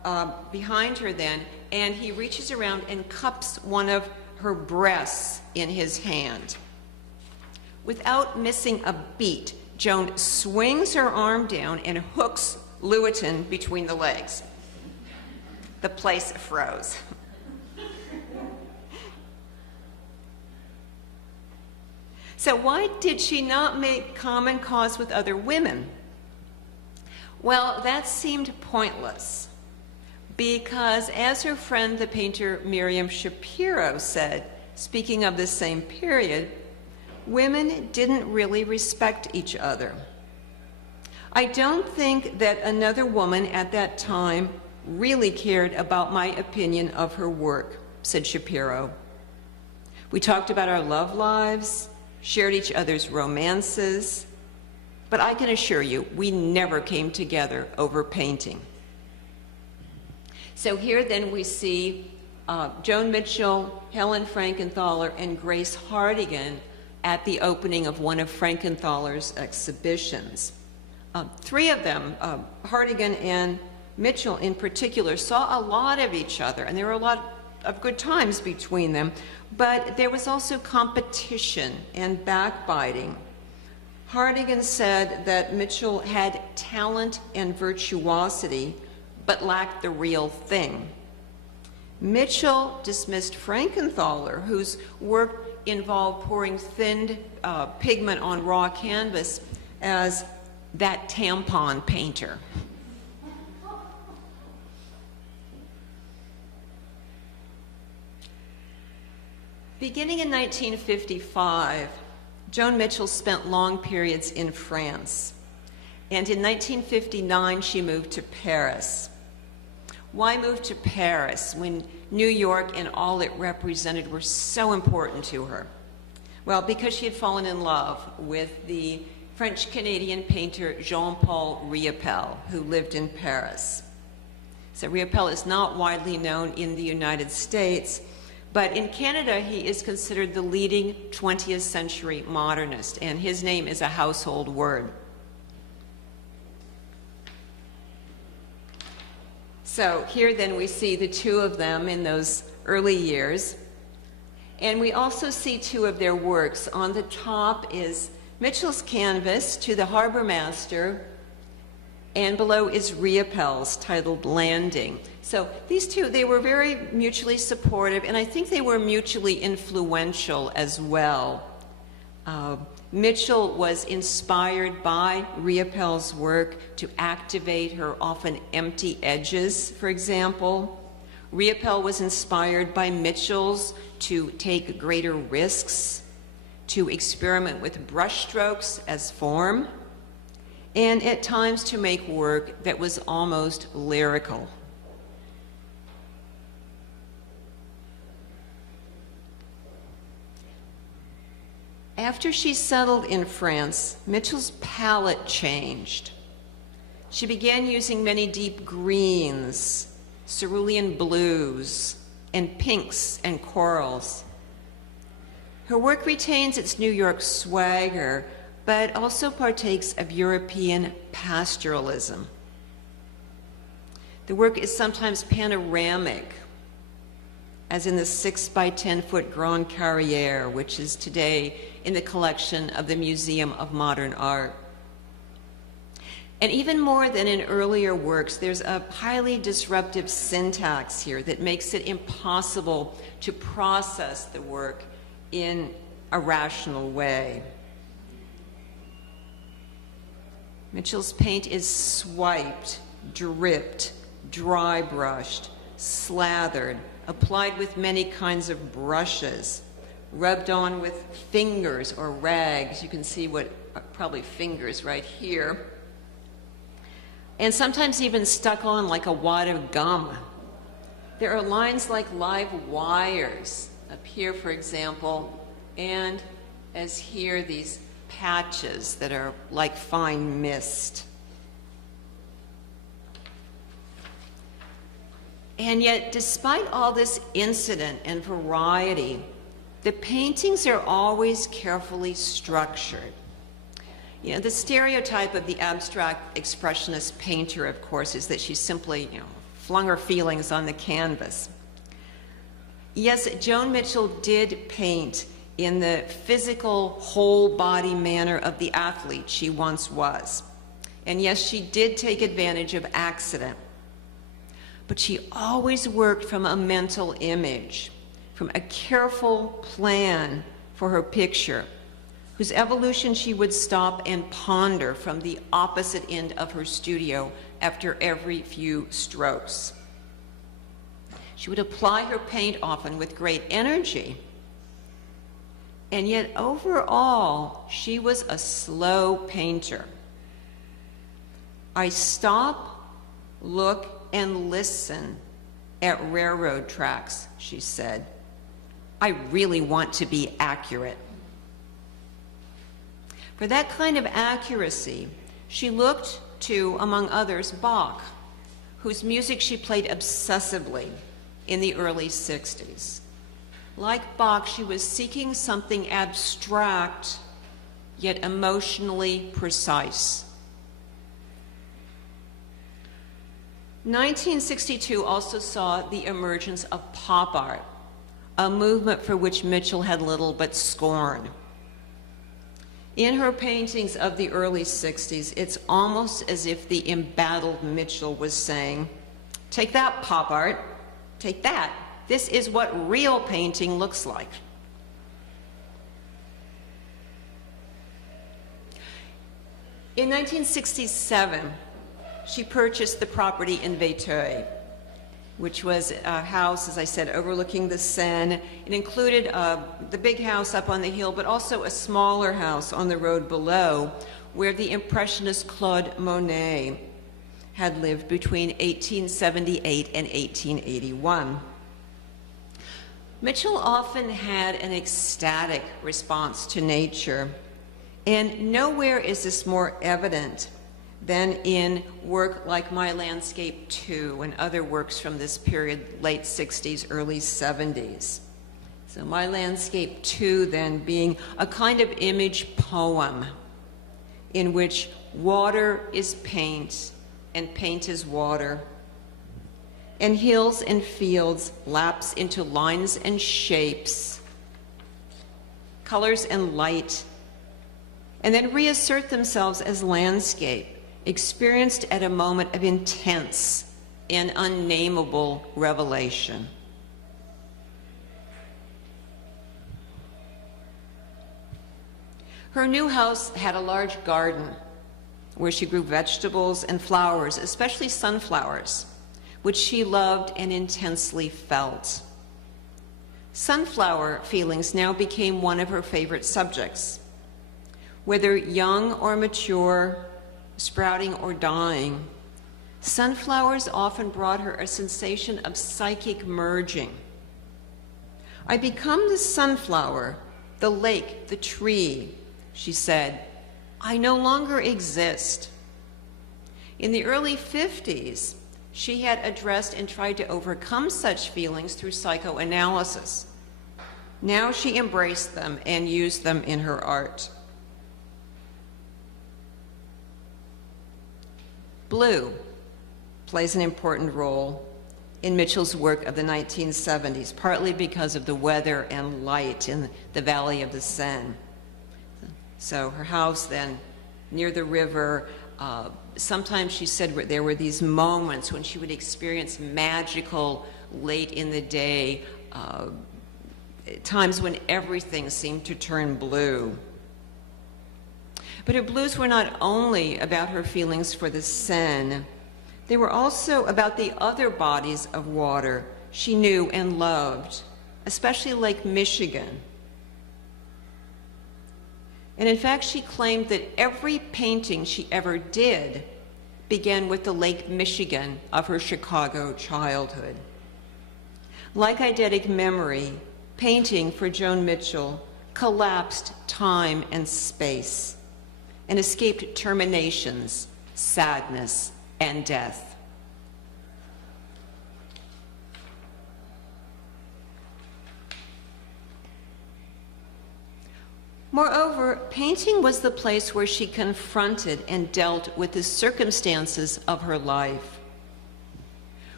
behind her then, and he reaches around and cups one of her breasts in his hand. Without missing a beat, Joan swings her arm down and hooks Lewitton between the legs. The place froze. So why did she not make common cause with other women? Well, that seemed pointless, because as her friend, the painter Miriam Shapiro, said, speaking of the same period, women didn't really respect each other. I don't think that another woman at that time really cared about my opinion of her work, said Shapiro. We talked about our love lives, shared each other's romances, but I can assure you, we never came together over painting. So here then we see Joan Mitchell, Helen Frankenthaler, and Grace Hartigan at the opening of one of Frankenthaler's exhibitions. Three of them, Hartigan and Mitchell in particular, saw a lot of each other, and there were a lot of good times between them, but there was also competition and backbiting. Hartigan said that Mitchell had talent and virtuosity, but lacked the real thing. Mitchell dismissed Frankenthaler, whose work involved pouring thin pigment on raw canvas, as that tampon painter. Beginning in 1955, Joan Mitchell spent long periods in France, and in 1959 she moved to Paris. Why move to Paris when New York and all it represented were so important to her? Well, because she had fallen in love with the French-Canadian painter Jean-Paul Riopelle, who lived in Paris. So Riopelle is not widely known in the United States, but in Canada, he is considered the leading 20th century modernist, and his name is a household word. So here then we see the two of them in those early years, and we also see two of their works. On the top is Mitchell's canvas to the Harbor Master, and below is Riopelle's titled Landing. So these two, they were very mutually supportive, and I think they were mutually influential as well. Mitchell was inspired by Riopelle's work to activate her often empty edges, for example. Riopelle was inspired by Mitchell's to take greater risks, to experiment with brushstrokes as form, and at times to make work that was almost lyrical. After she settled in France, Mitchell's palette changed. She began using many deep greens, cerulean blues, and pinks and corals. Her work retains its New York swagger, but also partakes of European pastoralism. The work is sometimes panoramic, as in the 6 by 10 foot Grand Carrière, which is today in the collection of the Museum of Modern Art. And even more than in earlier works, there's a highly disruptive syntax here that makes it impossible to process the work in a rational way. Mitchell's paint is swiped, dripped, dry brushed, slathered, applied with many kinds of brushes, rubbed on with fingers or rags. You can see what probably fingers right here. And sometimes even stuck on like a wad of gum. There are lines like live wires up here, for example, and as here, these patches that are like fine mist. And yet, despite all this incident and variety, the paintings are always carefully structured. You know, the stereotype of the abstract expressionist painter, of course, is that she's simply, flung her feelings on the canvas. Yes, Joan Mitchell did paint in the physical, whole-body manner of the athlete she once was. And yes, she did take advantage of accident. But she always worked from a mental image, from a careful plan for her picture, whose evolution she would stop and ponder from the opposite end of her studio after every few strokes. She would apply her paint often with great energy, and yet overall, she was a slow painter. I stop, look, and listen at railroad tracks, she said. I really want to be accurate. For that kind of accuracy, she looked to, among others, Bach, whose music she played obsessively in the early 60s. Like Bach, she was seeking something abstract, yet emotionally precise. 1962 also saw the emergence of pop art, a movement for which Mitchell had little but scorn. In her paintings of the early 60s, it's almost as if the embattled Mitchell was saying, take that, pop art, take that. This is what real painting looks like. In 1967, she purchased the property in Véteuil, which was a house, as I said, overlooking the Seine. It included the big house up on the hill, but also a smaller house on the road below, where the Impressionist Claude Monet had lived between 1878 and 1881. Mitchell often had an ecstatic response to nature, and nowhere is this more evident than in work like My Landscape 2 and other works from this period, late 60s, early 70s. So My Landscape 2 then being a kind of image poem in which water is paint and paint is water, and hills and fields lapse into lines and shapes, colors and light, and then reassert themselves as landscape, experienced at a moment of intense and unnameable revelation. Her new house had a large garden where she grew vegetables and flowers, especially sunflowers, which she loved and intensely felt. Sunflower feelings now became one of her favorite subjects. Whether young or mature, sprouting or dying, sunflowers often brought her a sensation of psychic merging. I become the sunflower, the lake, the tree, she said. I no longer exist. In the early 50s, she had addressed and tried to overcome such feelings through psychoanalysis. Now she embraced them and used them in her art. Blue plays an important role in Mitchell's work of the 1970s, partly because of the weather and light in the valley of the Seine. So her house then near the river, sometimes she said there were these moments when she would experience magical, late in the day, times when everything seemed to turn blue. But her blues were not only about her feelings for the Seine, they were also about the other bodies of water she knew and loved, especially Lake Michigan. And in fact, she claimed that every painting she ever did began with the Lake Michigan of her Chicago childhood. Like eidetic memory, painting for Joan Mitchell collapsed time and space and escaped terminations, sadness, and death. Moreover, painting was the place where she confronted and dealt with the circumstances of her life.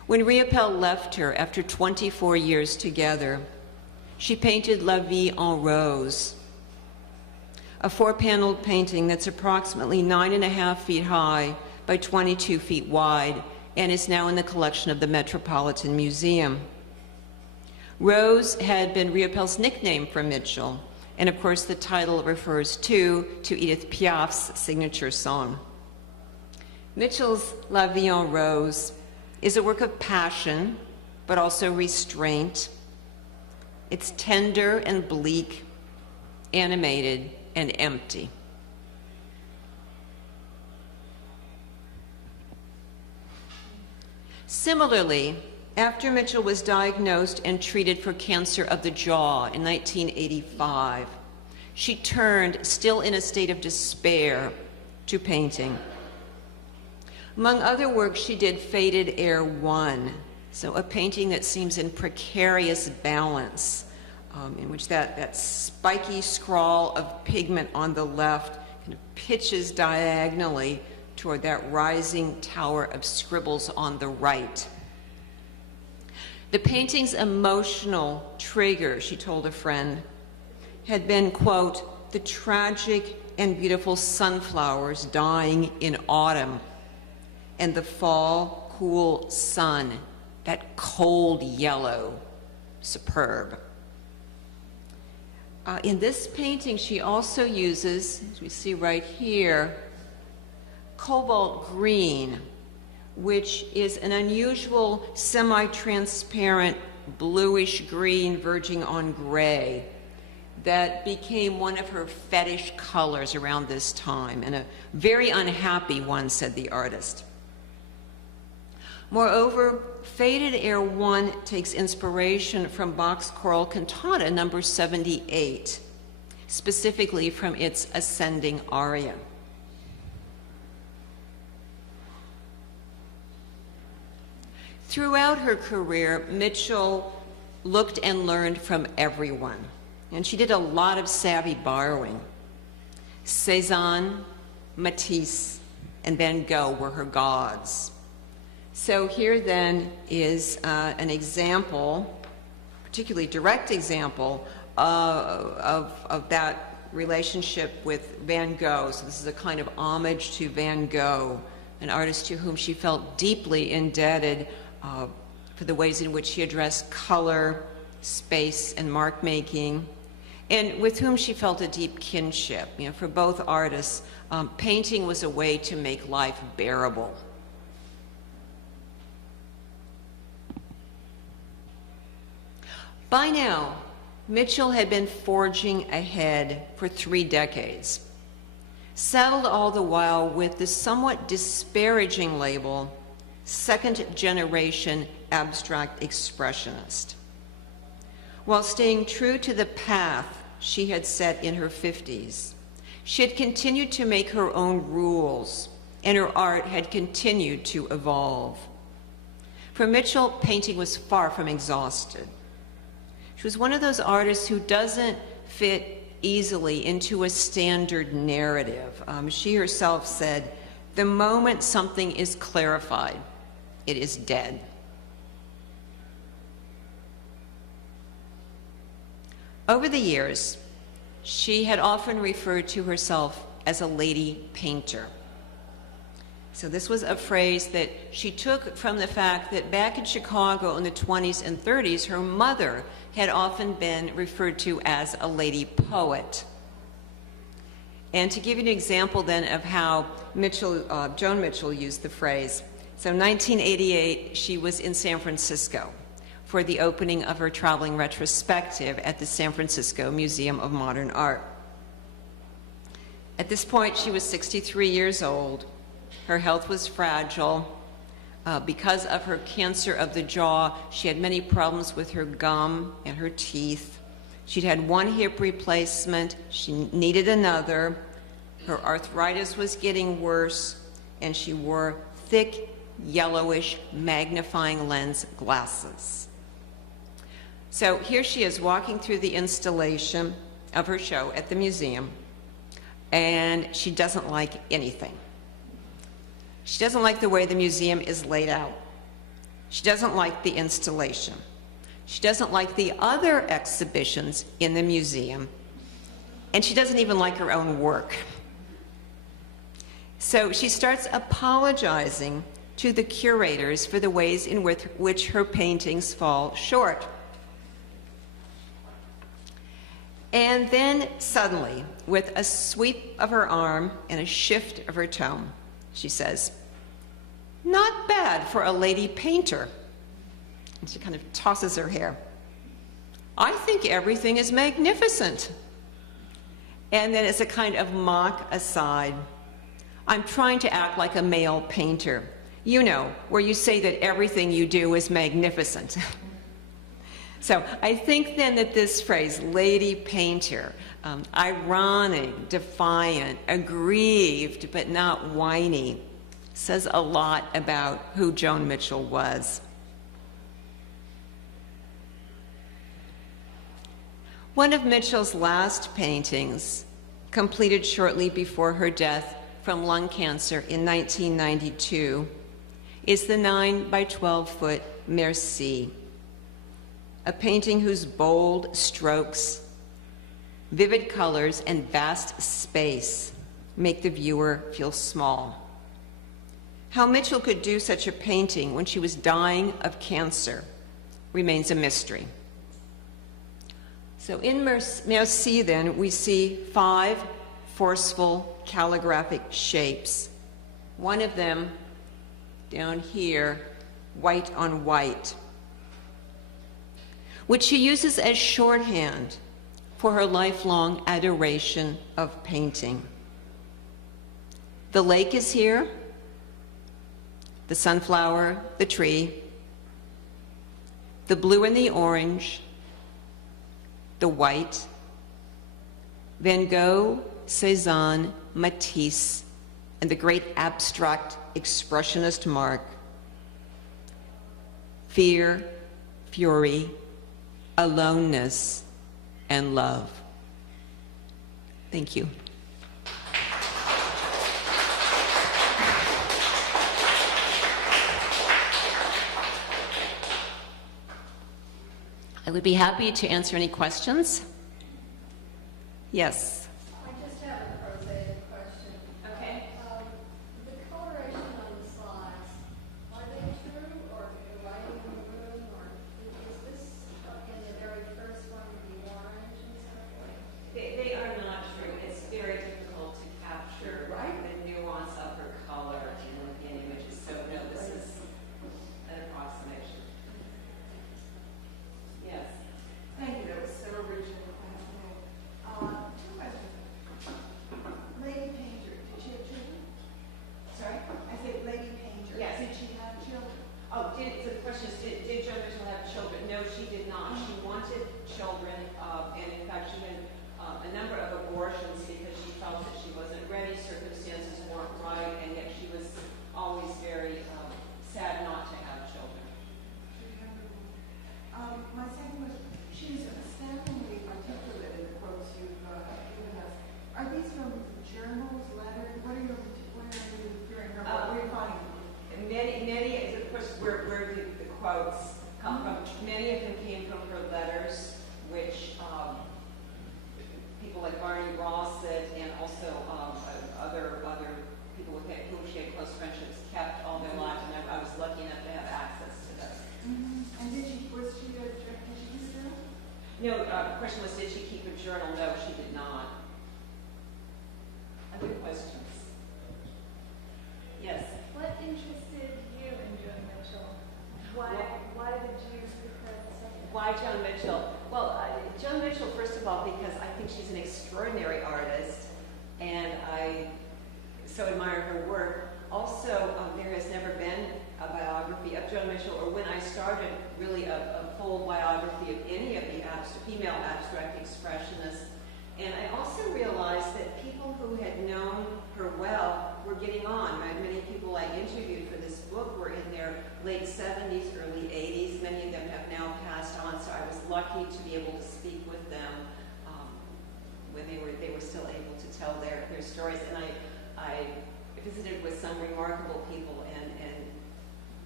When Riopelle left her after 24 years together, she painted La Vie en Rose, a 4-paneled painting that's approximately 9.5 feet high by 22 feet wide and is now in the collection of the Metropolitan Museum. Rose had been Riopelle's nickname for Mitchell, and of course the title refers to Edith Piaf's signature song. Mitchell's La Vie en Rose is a work of passion, but also restraint. It's tender and bleak, animated and empty. Similarly, after Mitchell was diagnosed and treated for cancer of the jaw in 1985, she turned, still in a state of despair, to painting. Among other works, she did Faded Air 1, so a painting that seems in precarious balance, in which that spiky scrawl of pigment on the left kind of pitches diagonally toward that rising tower of scribbles on the right. The painting's emotional trigger, she told a friend, had been, quote, the tragic and beautiful sunflowers dying in autumn, and the fall cool sun, that cold yellow, superb. In this painting, she also uses, as we see right here, cobalt green, which is an unusual semi-transparent bluish green verging on gray that became one of her fetish colors around this time, and a very unhappy one, said the artist. Moreover, Faded Air 1 takes inspiration from Bach's Choral Cantata number 78, specifically from its ascending aria. Throughout her career, Mitchell looked and learned from everyone, and she did a lot of savvy borrowing. Cézanne, Matisse, and Van Gogh were her gods. So here then is an example, particularly direct example, of that relationship with Van Gogh. So this is a kind of homage to Van Gogh, an artist to whom she felt deeply indebted for the ways in which he addressed color, space, and mark making, and with whom she felt a deep kinship. You know, for both artists, painting was a way to make life bearable. By now, Mitchell had been forging ahead for 3 decades, saddled all the while with the somewhat disparaging label, second-generation abstract expressionist. While staying true to the path she had set in her 50s, she had continued to make her own rules, and her art had continued to evolve. For Mitchell, painting was far from exhausted. She was one of those artists who doesn't fit easily into a standard narrative. She herself said, "The moment something is clarified, it is dead." Over the years, she had often referred to herself as a lady painter. So this was a phrase that she took from the fact that back in Chicago in the 20s and 30s, her mother had often been referred to as a lady poet. And to give you an example then of how Joan Mitchell used the phrase, so 1988, she was in San Francisco for the opening of her traveling retrospective at the San Francisco Museum of Modern Art. At this point, she was 63 years old. Her health was fragile. Because of her cancer of the jaw, she had many problems with her gum and her teeth. She'd had 1 hip replacement. She needed another. Her arthritis was getting worse, and she wore thick, yellowish, magnifying lens glasses. So here she is walking through the installation of her show at the museum, and she doesn't like anything. She doesn't like the way the museum is laid out. She doesn't like the installation. She doesn't like the other exhibitions in the museum. And she doesn't even like her own work. So she starts apologizing to the curators for the ways in which her paintings fall short. And then suddenly, with a sweep of her arm and a shift of her tone, she says, "Not bad for a lady painter." And she kind of tosses her hair. "I think everything is magnificent." And then as a kind of mock aside, "I'm trying to act like a male painter. You know, where you say that everything you do is magnificent." So I think then that this phrase, lady painter, ironic, defiant, aggrieved, but not whiny, says a lot about who Joan Mitchell was. One of Mitchell's last paintings, completed shortly before her death from lung cancer in 1992, is the 9 by 12 foot Merci, a painting whose bold strokes, vivid colors, and vast space make the viewer feel small. How Mitchell could do such a painting when she was dying of cancer remains a mystery. So in Merci, then, we see 5 forceful calligraphic shapes. One of them, down here, white on white, which she uses as shorthand for her lifelong adoration of painting. The lake is here, the sunflower, the tree, the blue and the orange, the white, Van Gogh, Cézanne, Matisse, and the great abstract expressionist mark, fear, fury, aloneness, and love. Thank you. I would be happy to answer any questions. Yes. I just have a prosaic question. Okay. The coloration on the slides, are they true, or are they lighting in the room, or is this in the very first one the orange and stuff like that? They are not true. It's very difficult to capture the nuance of her color in images. So no, this is an approximation. Yes. Thank you. That was so original. Two questions. Lady Painter, did she have children? Sorry? I said Lady Painter. Yes. Did she have children? Oh, so the question is, did Joan Mitchell have children? No, she did not. She wanted children, and in fact, she had a number of abortions because she felt that she wasn't ready, circumstances weren't right, and yet she was always very sad not to have children. My second was, she's astoundingly articulate in the quotes you've given us. Are these from journals, letters? What are you referring to? What are you finding? Many, of course, where the quotes come from, many of them came from her letters, which people like Barney Ross said, and also other people with whom she had close friendships kept all their lives, and I was lucky enough to have access to those. Mm-hmm. And did she keep a journal? No, the question was, did she keep a journal? No, she did not. Other questions? Yes. What interested you in Joan Mitchell? Why did you pick her as a subject? Why Joan Mitchell? Well, Joan Mitchell, first of all, because I think she's an extraordinary artist, and I so admire her work. Also, there has never been a biography of Joan Mitchell, or when I started, really a full biography of any of the female abstract expressionists. And I also realized that people who had known her well were getting on. Many people I interviewed for this book were in their late 70s, early 80s. Many of them have now passed on, so I was lucky to be able to speak with them when they were still able to tell their stories. And I visited with some remarkable people, and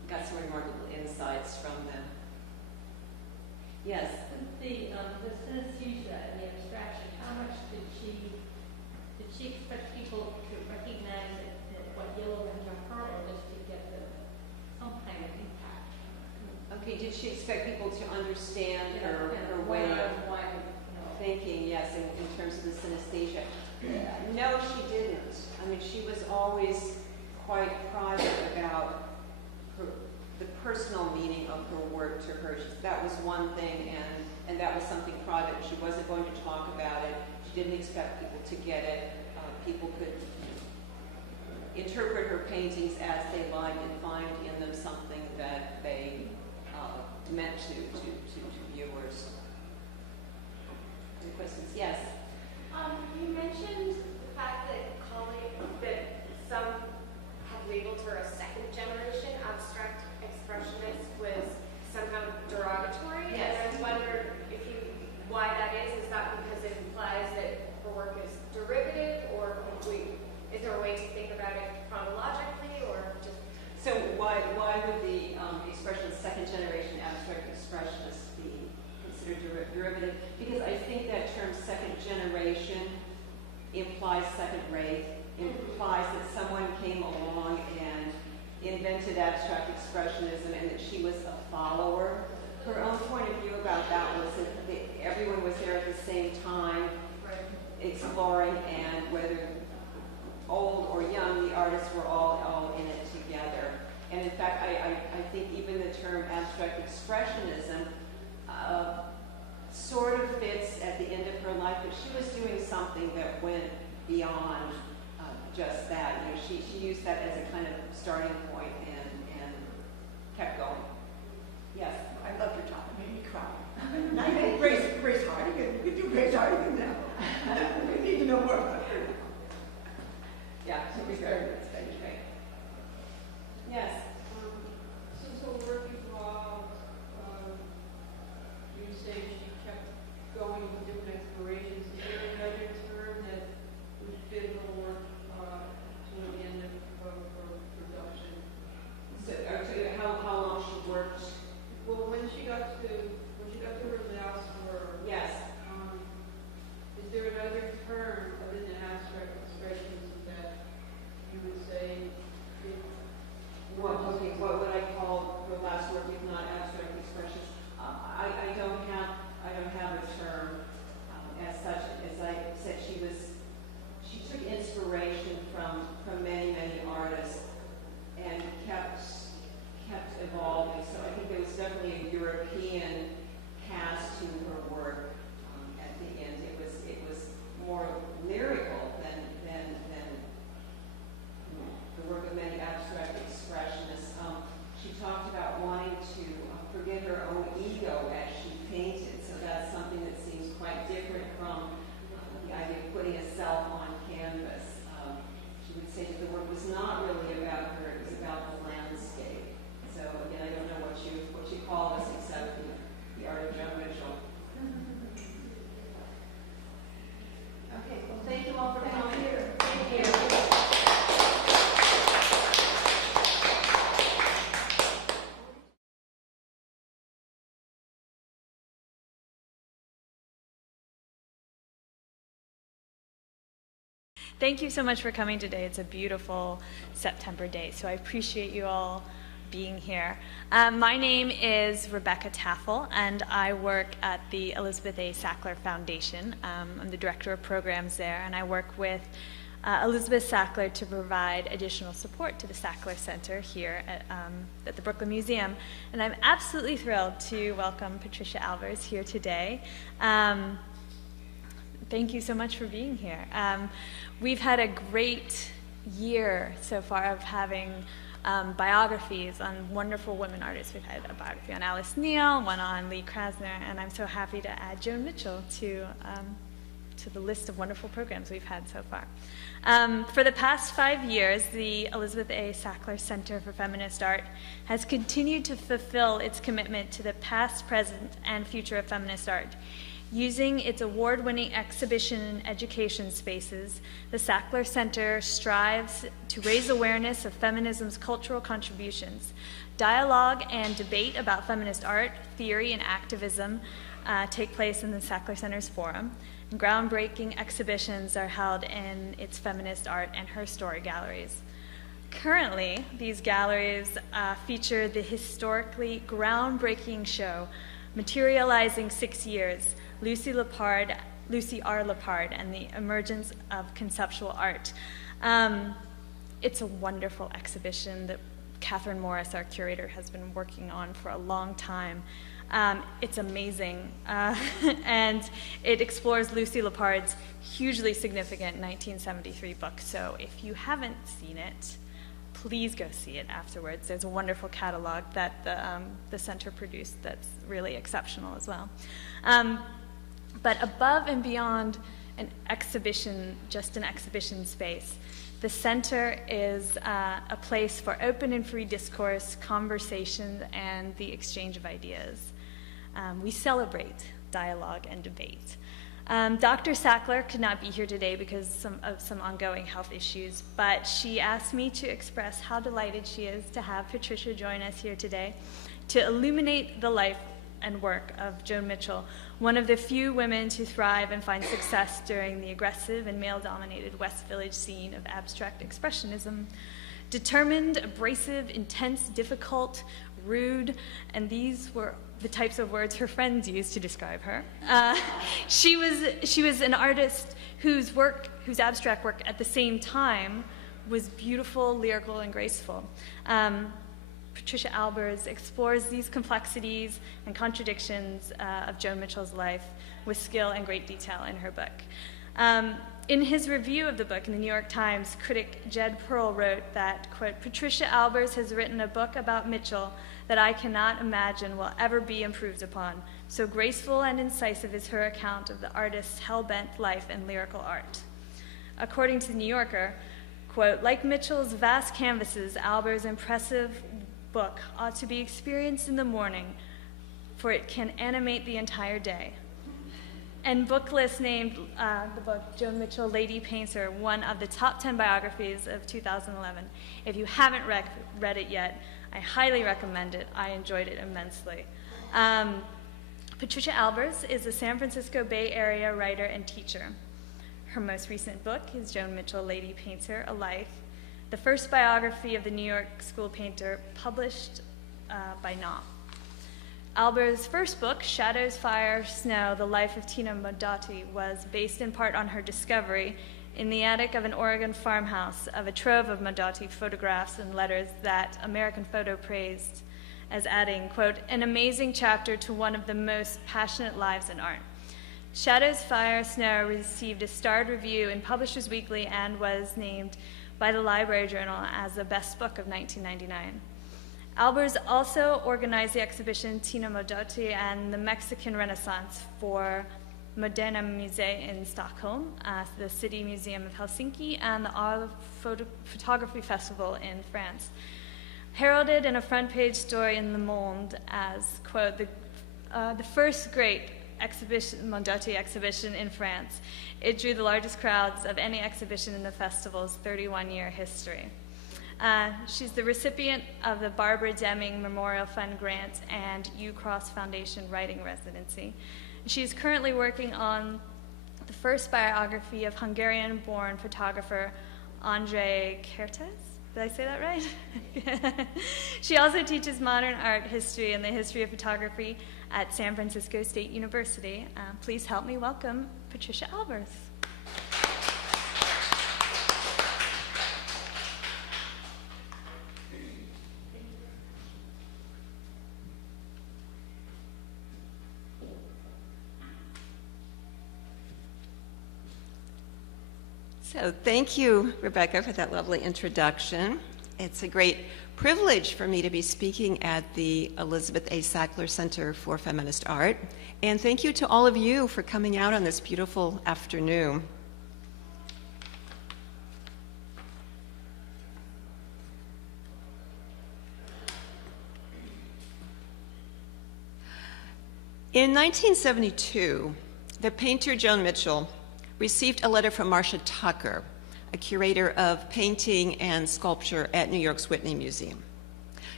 got some remarkable insights from them. Yes? The synesthesia and the abstraction, how much did she expect people to recognize that what yellow meant to her, or just to get some kind of impact? Okay, did she expect people to understand her way of thinking, yes, in terms of the synesthesia? No, she didn't. I mean, she was always quite private about the personal meaning of her work to her. That was one thing, and that was something private. She wasn't going to talk about it. She didn't expect people to get it. People could interpret her paintings as they liked and find in them something that they meant to viewers. Any questions? Yes? You mentioned the fact that some have labeled her a second generation abstract expressionist was somehow derogatory. Yes. And I wondered why that is. Is that because it implies that her work is derivative, or is there a way to think about it chronologically, or just? So why would the expression second generation abstract expressionist be considered derivative? Because I think that term second generation implies second rate, implies that someone came along and invented abstract expressionism and that she was a follower. Her own point of view about that was that everyone was there at the same time exploring, and whether old or young, the artists were all in it together. And in fact, I think even the term abstract expressionism sort of fits at the end of her life, but she was doing something that went beyond just that. You know, she used that as a kind of starting point and kept going. Yes? I love your talk. It made me cry. I think Grace Harding. You do Grace Harding now. We need to know more about her. Yeah, she was very good. Great. Yes? So working while you say she kept going with different explorations, is there another term that would fit her work to the end of her production? So, how long she worked? Well, when she got to her last work, Yes. is there another term other than abstract expressions that you would say? What would I call her last work if not abstract expressions? I don't have a term as such. As I said, she took inspiration from many artists and kept evolving. So I think there was definitely a European cast to her work. At the end, it was more lyrical than the work of many abstract expressionists. She talked about wanting to forget her own ego as she painted. So that's something that seems quite different from the idea of putting a self on canvas. She would say that the work was not really about her; it was about the landscape. So again, I don't know what you call this except the art of Joan Mitchell. Okay, well, thank you all for coming. Thank you. Thank you so much for coming today. It's a beautiful September day, so I appreciate you all being here. My name is Rebecca Taffel, and I work at the Elizabeth A. Sackler Foundation. I'm the director of programs there, and I work with Elizabeth Sackler to provide additional support to the Sackler Center here at the Brooklyn Museum. And I'm absolutely thrilled to welcome Patricia Albers here today. Thank you so much for being here. We've had a great year so far of having biographies on wonderful women artists. We've had a biography on Alice Neal, one on Lee Krasner, and I'm so happy to add Joan Mitchell to the list of wonderful programs we've had so far. For the past 5 years, the Elizabeth A. Sackler Center for Feminist Art has continued to fulfill its commitment to the past, present, and future of feminist art. Using its award-winning exhibition and education spaces, the Sackler Center strives to raise awareness of feminism's cultural contributions, Dialogue and debate about feminist art, theory, and activism take place in the Sackler Center's forum. And groundbreaking exhibitions are held in its feminist art and her story galleries. Currently, these galleries feature the historically groundbreaking show, Materializing 6 Years, Lucy R. Lepard, and the Emergence of Conceptual Art. It's a wonderful exhibition that Catherine Morris, our curator, has been working on for a long time. It's amazing, and it explores Lucy Lepard's hugely significant 1973 book. So if you haven't seen it, please go see it afterwards. There's a wonderful catalog that the center produced that's really exceptional as well. But above and beyond an exhibition, just an exhibition space, the center is a place for open and free discourse, conversation, and the exchange of ideas. We celebrate dialogue and debate. Dr. Sackler could not be here today because of some ongoing health issues, but she asked me to express how delighted she is to have Patricia join us here today to illuminate the life and work of Joan Mitchell, one of the few women to thrive and find success during the aggressive and male-dominated West Village scene of abstract expressionism. Determined, abrasive, intense, difficult, rude, and these were the types of words her friends used to describe her. She was an artist whose abstract work at the same time was beautiful, lyrical, and graceful. Patricia Albers explores these complexities and contradictions of Joan Mitchell's life with skill and great detail in her book. In his review of the book in the New York Times, critic Jed Pearl wrote that, quote, "Patricia Albers has written a book about Mitchell that I cannot imagine will ever be improved upon. So graceful and incisive is her account of the artist's hell-bent life and lyrical art." According to The New Yorker, quote, "Like Mitchell's vast canvases, Albers' impressive book ought to be experienced in the morning, for it can animate the entire day." And Booklist named the book Joan Mitchell, Lady Painter, one of the top 10 biographies of 2011. If you haven't read it yet, I highly recommend it. I enjoyed it immensely. Patricia Albers is a San Francisco Bay Area writer and teacher. Her most recent book is Joan Mitchell, Lady Painter, A Life, the first biography of the New York school painter published by Knopf. Albers' first book, Shadows, Fire, Snow, The Life of Tina Modotti, was based in part on her discovery in the attic of an Oregon farmhouse of a trove of Modotti photographs and letters that American Photo praised as adding, quote, "an amazing chapter to one of the most passionate lives in art." Shadows, Fire, Snow received a starred review in Publishers Weekly and was named by the Library Journal as the best book of 1999. Albers also organized the exhibition Tina Modotti and the Mexican Renaissance for Moderna Musée in Stockholm, the City Museum of Helsinki, and the Arles Photography Festival in France. Heralded in a front-page story in Le Monde as, quote, the first great Modotti exhibition in France. It drew the largest crowds of any exhibition in the festival's 31-year history. She's the recipient of the Barbara Deming Memorial Fund grant and U-Cross Foundation Writing Residency. She's currently working on the first biography of Hungarian-born photographer Andrei Kertész. Did I say that right? She also teaches modern art history and the history of photography at San Francisco State University. Please help me welcome Patricia Albers. So thank you, Rebecca, for that lovely introduction. It's a great privilege for me to be speaking at the Elizabeth A. Sackler Center for Feminist Art. And thank you to all of you for coming out on this beautiful afternoon. In 1972, the painter Joan Mitchell received a letter from Marcia Tucker, a curator of painting and sculpture at New York's Whitney Museum.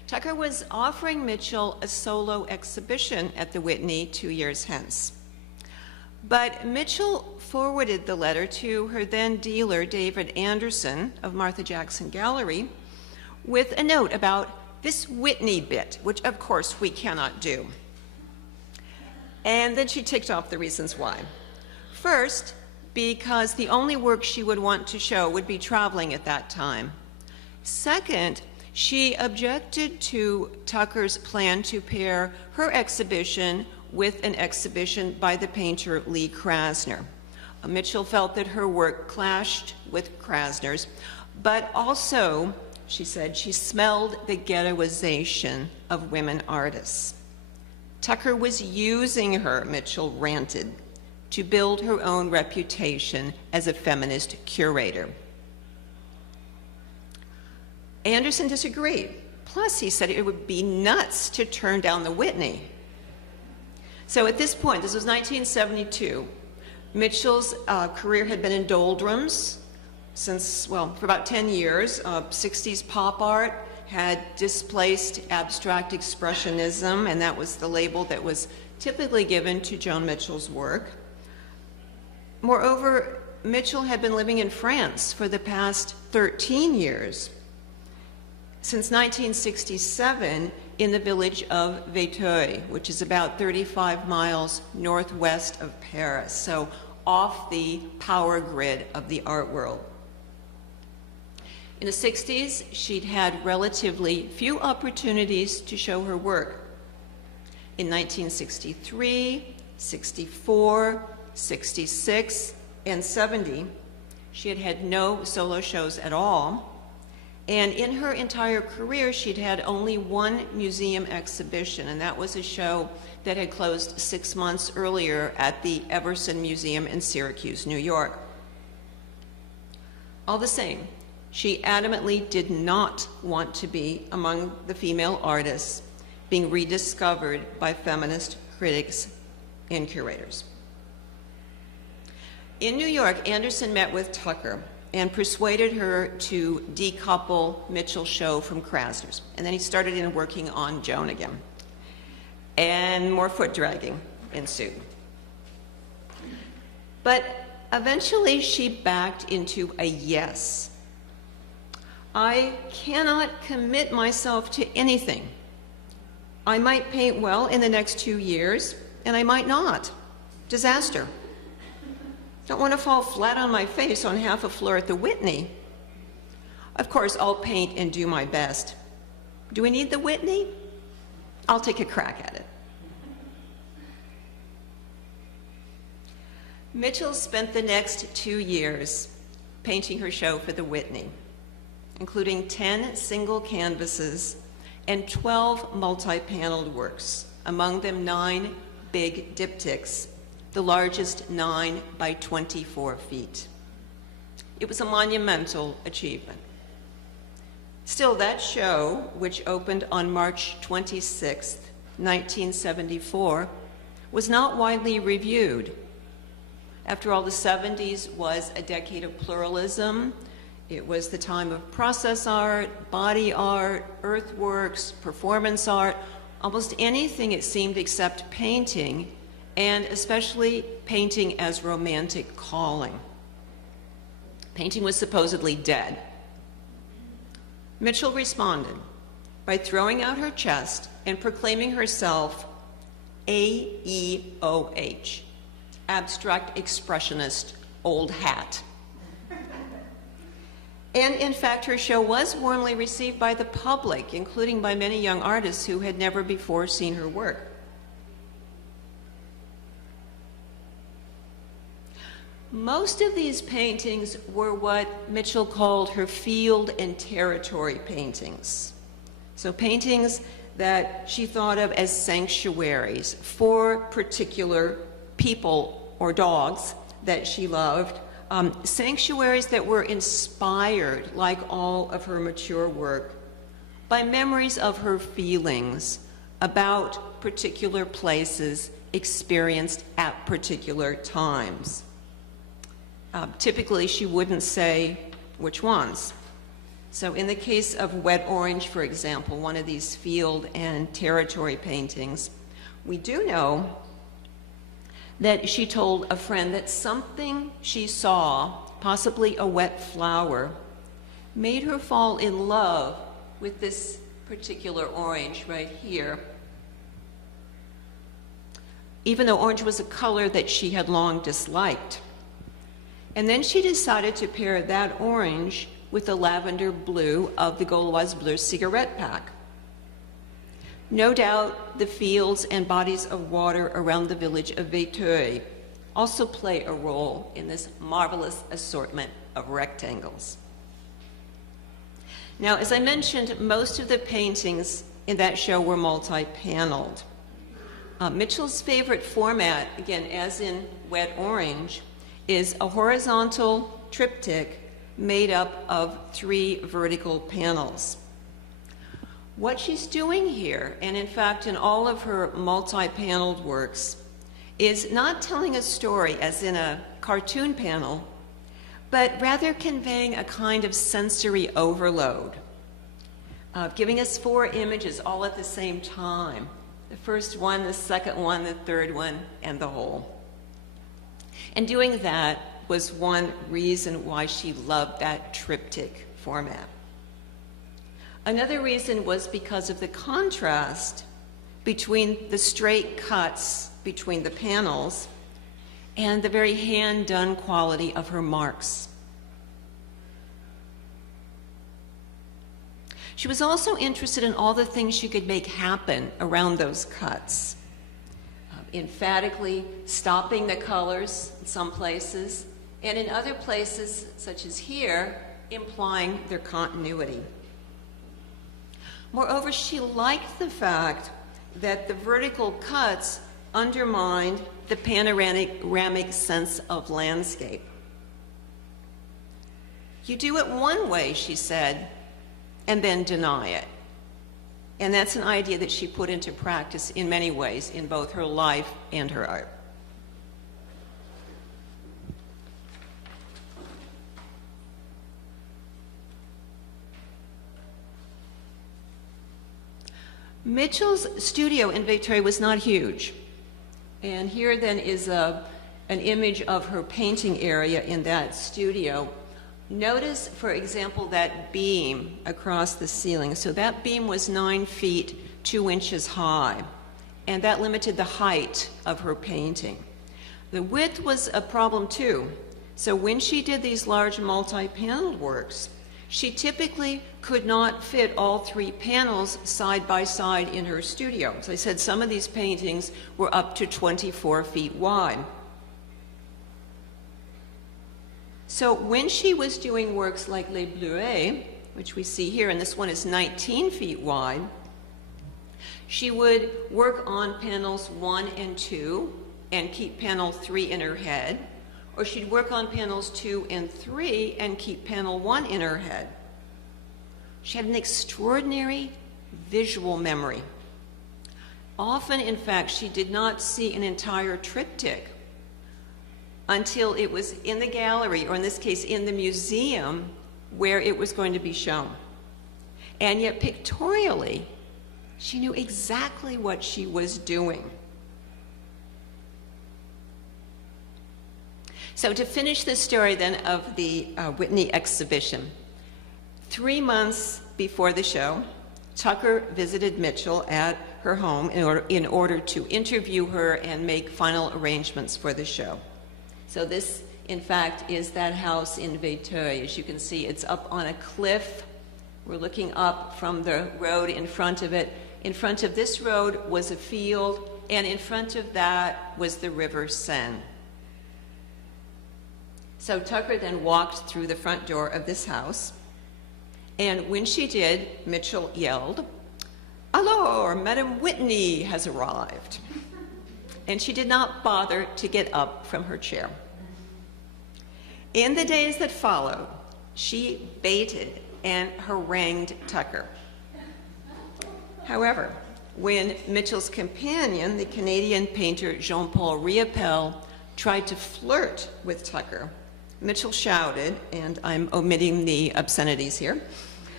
Tucker was offering Mitchell a solo exhibition at the Whitney 2 years hence. But Mitchell forwarded the letter to her then dealer, David Anderson of Martha Jackson Gallery, with a note about this Whitney bit, which of course we cannot do. And then she ticked off the reasons why. First, because the only work she would want to show would be traveling at that time. Second, she objected to Tucker's plan to pair her exhibition with an exhibition by the painter Lee Krasner. Mitchell felt that her work clashed with Krasner's, but also, she said, she smelled the ghettoization of women artists. Tucker was using her, Mitchell ranted, to build her own reputation as a feminist curator. Anderson disagreed. Plus, he said it would be nuts to turn down the Whitney. So at this point, this was 1972, Mitchell's career had been in doldrums since, well, for about 10 years. 60s pop art had displaced abstract expressionism, and that was the label that was typically given to Joan Mitchell's work. Moreover, Mitchell had been living in France for the past 13 years, since 1967, in the village of Véteuil, which is about 35 miles northwest of Paris, so off the power grid of the art world. In the 60s, she'd had relatively few opportunities to show her work. In 1963, 64, 66, and 70, she had had no solo shows at all. And in her entire career, she'd had only one museum exhibition, and that was a show that had closed 6 months earlier at the Everson Museum in Syracuse, New York. All the same, she adamantly did not want to be among the female artists being rediscovered by feminist critics and curators. In New York, Anderson met with Tucker and persuaded her to decouple Mitchell's show from Krasner's. And then he started in working on Joan again. And more foot dragging ensued. But eventually she backed into a yes. I cannot commit myself to anything. I might paint well in the next 2 years, and I might not. Disaster. Don't want to fall flat on my face on half a floor at the Whitney. Of course, I'll paint and do my best. Do we need the Whitney? I'll take a crack at it. Mitchell spent the next 2 years painting her show for the Whitney, including 10 single canvases and 12 multi-paneled works, among them 9 big diptychs, the largest 9 by 24 feet. It was a monumental achievement. Still, that show, which opened on March 26, 1974, was not widely reviewed. After all, the 70s was a decade of pluralism. It was the time of process art, body art, earthworks, performance art, almost anything, it seemed, except painting, and especially painting as romantic calling. Painting was supposedly dead. Mitchell responded by throwing out her chest and proclaiming herself AEOH, Abstract Expressionist, old hat. And in fact, her show was warmly received by the public, including by many young artists who had never before seen her work. Most of these paintings were what Mitchell called her field and territory paintings. So paintings that she thought of as sanctuaries for particular people or dogs that she loved, sanctuaries that were inspired, like all of her mature work, by memories of her feelings about particular places experienced at particular times. Typically, she wouldn't say which ones. So in the case of Wet Orange, for example, one of these field and territory paintings, we do know that she told a friend that something she saw, possibly a wet flower, made her fall in love with this particular orange right here, even though orange was a color that she had long disliked. And then she decided to pair that orange with the lavender blue of the Gauloise Bleu cigarette pack. No doubt the fields and bodies of water around the village of Véteuil also play a role in this marvelous assortment of rectangles. Now, as I mentioned, most of the paintings in that show were multi-paneled. Mitchell's favorite format, again, as in Wet Orange, is a horizontal triptych made up of 3 vertical panels. What she's doing here, and in fact in all of her multi-paneled works, is not telling a story as in a cartoon panel, but rather conveying a kind of sensory overload, giving us 4 images all at the same time. The first one, the second one, the third one, and the whole. And doing that was one reason why she loved that triptych format. Another reason was because of the contrast between the straight cuts between the panels and the very hand-done quality of her marks. She was also interested in all the things she could make happen around those cuts. Emphatically stopping the colors in some places, and in other places, such as here, implying their continuity. Moreover, she liked the fact that the vertical cuts undermined the panoramic sense of landscape. You do it one way, she said, and then deny it. And that's an idea that she put into practice in many ways in both her life and her art. Mitchell's studio in Véteuil was not huge. And here then is an image of her painting area in that studio. Notice, for example, that beam across the ceiling. So that beam was 9 feet, 2 inches high, and that limited the height of her painting. The width was a problem too. So when she did these large multi-paneled works, she typically could not fit all 3 panels side by side in her studio. As I said, some of these paintings were up to 24 feet wide. So when she was doing works like Les Bleuets, which we see here, and this one is 19 feet wide, she would work on panels 1 and 2 and keep panel 3 in her head, or she'd work on panels 2 and 3 and keep panel 1 in her head. She had an extraordinary visual memory. Often, in fact, she did not see an entire triptych until it was in the gallery, or in this case, in the museum, where it was going to be shown. And yet, pictorially, she knew exactly what she was doing. So to finish the story then of the Whitney exhibition, 3 months before the show, Tucker visited Mitchell at her home in order to interview her and make final arrangements for the show. So this, in fact, is that house in Véteuil. As you can see, it's up on a cliff. We're looking up from the road in front of it. In front of this road was a field, and in front of that was the River Seine. So Tucker then walked through the front door of this house, and when she did, Mitchell yelled, "Alors, Madame Whitney has arrived." And she did not bother to get up from her chair. In the days that followed, she baited and harangued Tucker. However, when Mitchell's companion, the Canadian painter Jean-Paul Riopel, tried to flirt with Tucker, Mitchell shouted, and I'm omitting the obscenities here,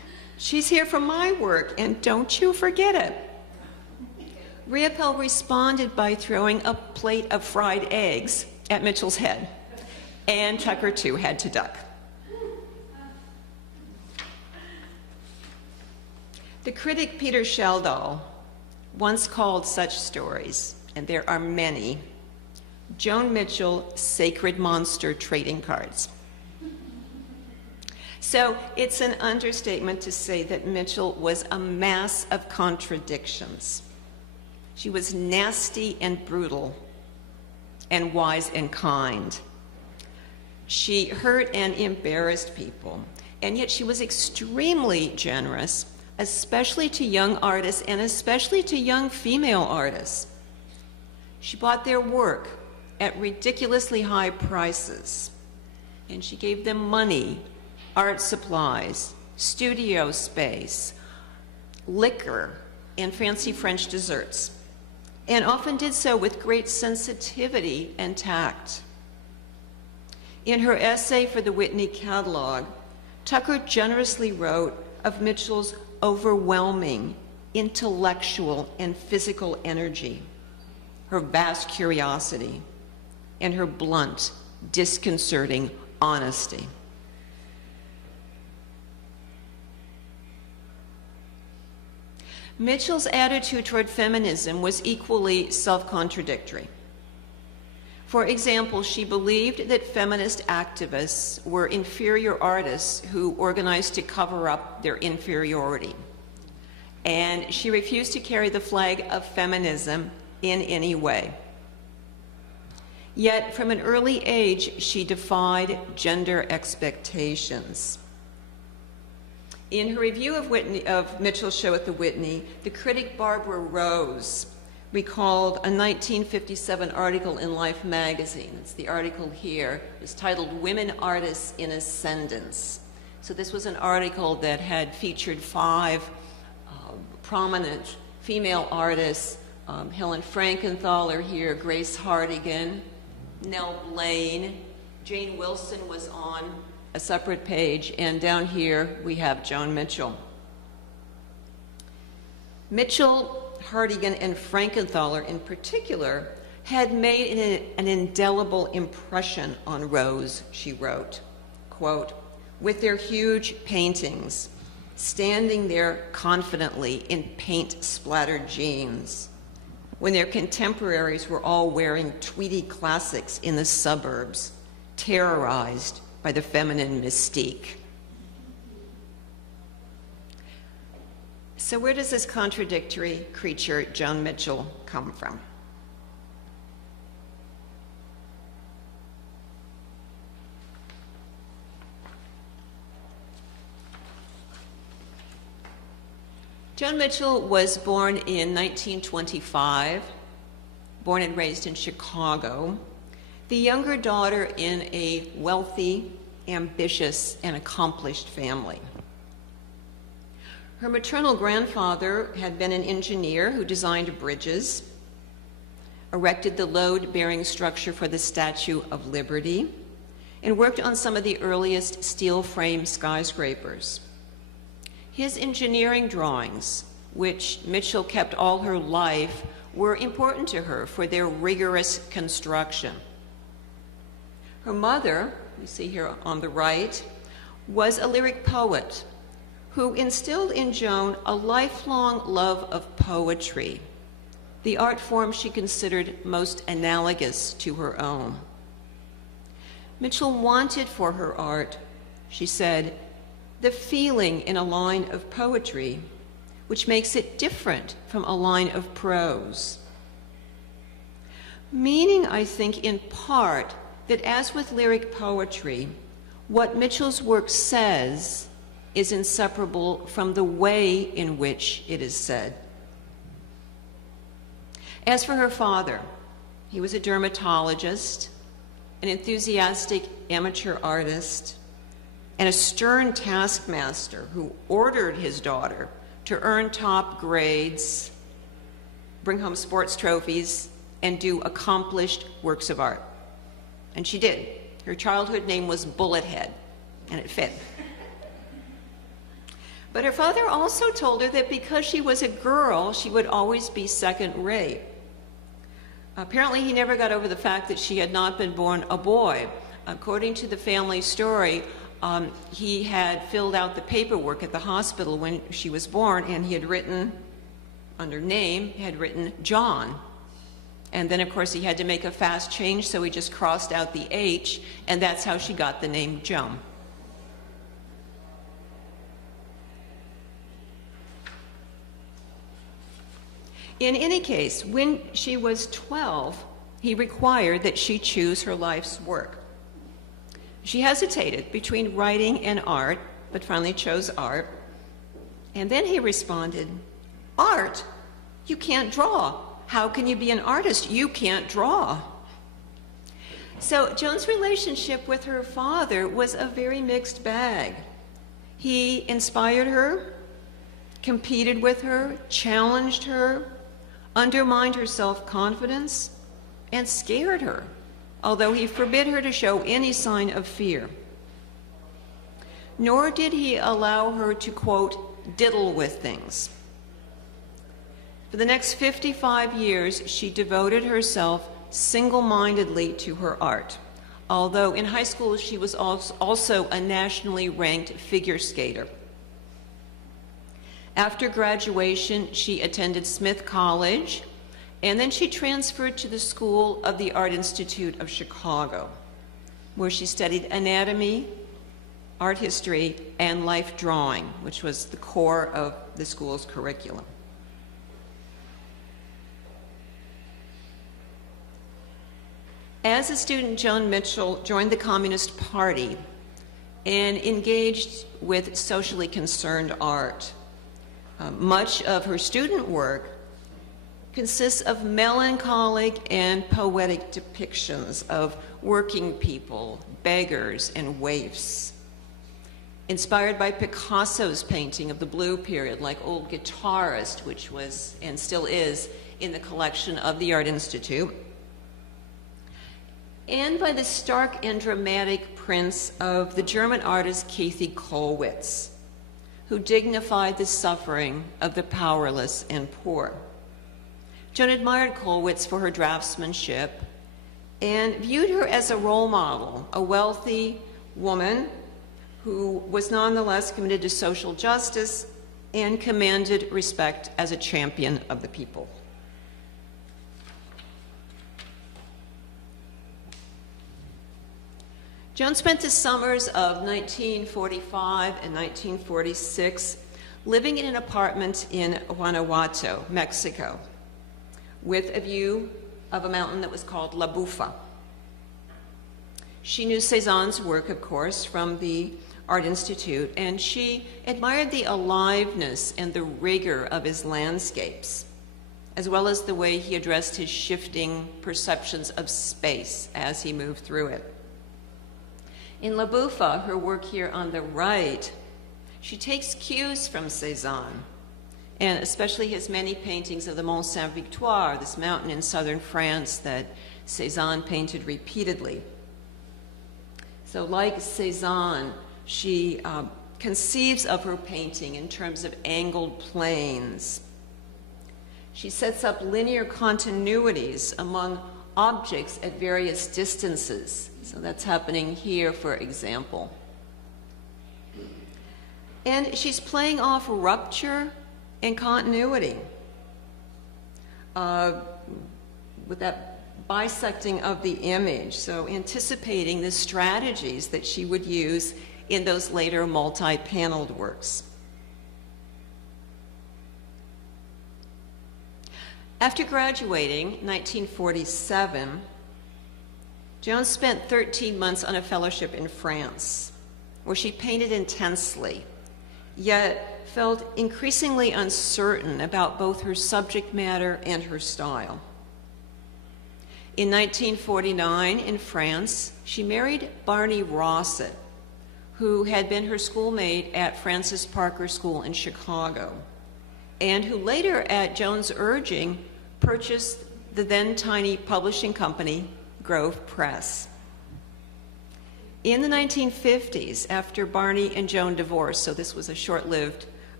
She's here for my work, and don't you forget it. Riopelle responded by throwing a plate of fried eggs at Mitchell's head, and Tucker, too, had to duck. The critic Peter Schjeldahl once called such stories, and there are many, Joan Mitchell sacred monster trading cards. So it's an understatement to say that Mitchell was a mass of contradictions. She was nasty and brutal, and wise and kind. She hurt and embarrassed people, and yet she was extremely generous, especially to young artists and especially to young female artists. She bought their work at ridiculously high prices, and she gave them money, art supplies, studio space, liquor, and fancy French desserts, and often did so with great sensitivity and tact. In her essay for the Whitney catalog, Tucker generously wrote of Mitchell's overwhelming intellectual and physical energy, her vast curiosity, and her blunt, disconcerting honesty. Mitchell's attitude toward feminism was equally self-contradictory. For example, she believed that feminist activists were inferior artists who organized to cover up their inferiority. And she refused to carry the flag of feminism in any way. Yet, from an early age, she defied gender expectations. In her review of Mitchell's show at the Whitney, the critic Barbara Rose recalled a 1957 article in Life magazine. It's the article here. It's titled "Women Artists in Ascendance." So this was an article that had featured 5 prominent female artists, Helen Frankenthaler here, Grace Hartigan, Nell Blaine, Jane Wilson was on a separate page, and down here we have Joan Mitchell. Mitchell, Hartigan, and Frankenthaler in particular had made an indelible impression on Rose, she wrote, quote, with their huge paintings, standing there confidently in paint-splattered jeans, when their contemporaries were all wearing tweedy classics in the suburbs, terrorized by the feminine mystique. So where does this contradictory creature, Joan Mitchell, come from? Joan Mitchell was born in 1925, born and raised in Chicago, the younger daughter in a wealthy, ambitious, and accomplished family. Her maternal grandfather had been an engineer who designed bridges, erected the load-bearing structure for the Statue of Liberty, and worked on some of the earliest steel frame skyscrapers. His engineering drawings, which Mitchell kept all her life, were important to her for their rigorous construction. Her mother, you see here on the right, was a lyric poet who instilled in Joan a lifelong love of poetry, the art form she considered most analogous to her own. Mitchell wanted for her art, she said, the feeling in a line of poetry, which makes it different from a line of prose. Meaning, I think, in part, that as with lyric poetry, what Mitchell's work says is inseparable from the way in which it is said. As for her father, he was a dermatologist, an enthusiastic amateur artist, and a stern taskmaster who ordered his daughter to earn top grades, bring home sports trophies, and do accomplished works of art. And she did. Her childhood name was Bullethead, and it fit. But her father also told her that because she was a girl, she would always be second-rate. Apparently, he never got over the fact that she had not been born a boy. According to the family story, he had filled out the paperwork at the hospital when she was born, and he had written, under name, had written John. And then, of course, he had to make a fast change, so he just crossed out the H, and that's how she got the name Joan. In any case, when she was 12, he required that she choose her life's work. She hesitated between writing and art, but finally chose art. And then he responded, "Art? You can't draw. How can you be an artist? You can't draw." So Joan's relationship with her father was a very mixed bag. He inspired her, competed with her, challenged her, undermined her self-confidence, and scared her, although he forbid her to show any sign of fear. Nor did he allow her to, quote, diddle with things. For the next 55 years, she devoted herself single-mindedly to her art, although in high school she was also a nationally ranked figure skater. After graduation, she attended Smith College, and then she transferred to the School of the Art Institute of Chicago, where she studied anatomy, art history, and life drawing, which was the core of the school's curriculum. As a student, Joan Mitchell joined the Communist Party and engaged with socially concerned art. Much of her student work consists of melancholic and poetic depictions of working people, beggars, and waifs. Inspired by Picasso's painting of the Blue Period, like Old Guitarist, which was and still is in the collection of the Art Institute, and by the stark and dramatic prints of the German artist Kathy Kollwitz, who dignified the suffering of the powerless and poor. Joan admired Kollwitz for her draftsmanship and viewed her as a role model, a wealthy woman who was nonetheless committed to social justice and commanded respect as a champion of the people. Joan spent the summers of 1945 and 1946 living in an apartment in Guanajuato, Mexico, with a view of a mountain that was called La Bufa. She knew Cézanne's work, of course, from the Art Institute, and she admired the aliveness and the rigor of his landscapes, as well as the way he addressed his shifting perceptions of space as he moved through it. In La Bufa, her work here on the right, she takes cues from Cézanne, and especially his many paintings of the Mont Saint-Victoire, this mountain in southern France that Cézanne painted repeatedly. So like Cézanne, she conceives of her painting in terms of angled planes. She sets up linear continuities among objects at various distances. So that's happening here, for example. And she's playing off rupture and continuity with that bisecting of the image, so anticipating the strategies that she would use in those later multi-paneled works. After graduating in 1947, Joan spent 13 months on a fellowship in France, where she painted intensely, yet felt increasingly uncertain about both her subject matter and her style. In 1949, in France, she married Barney Rosset, who had been her schoolmate at Francis Parker School in Chicago, and who later, at Joan's urging, purchased the then tiny publishing company, Grove Press. In the 1950s, after Barney and Joan divorced, so this was a short-lived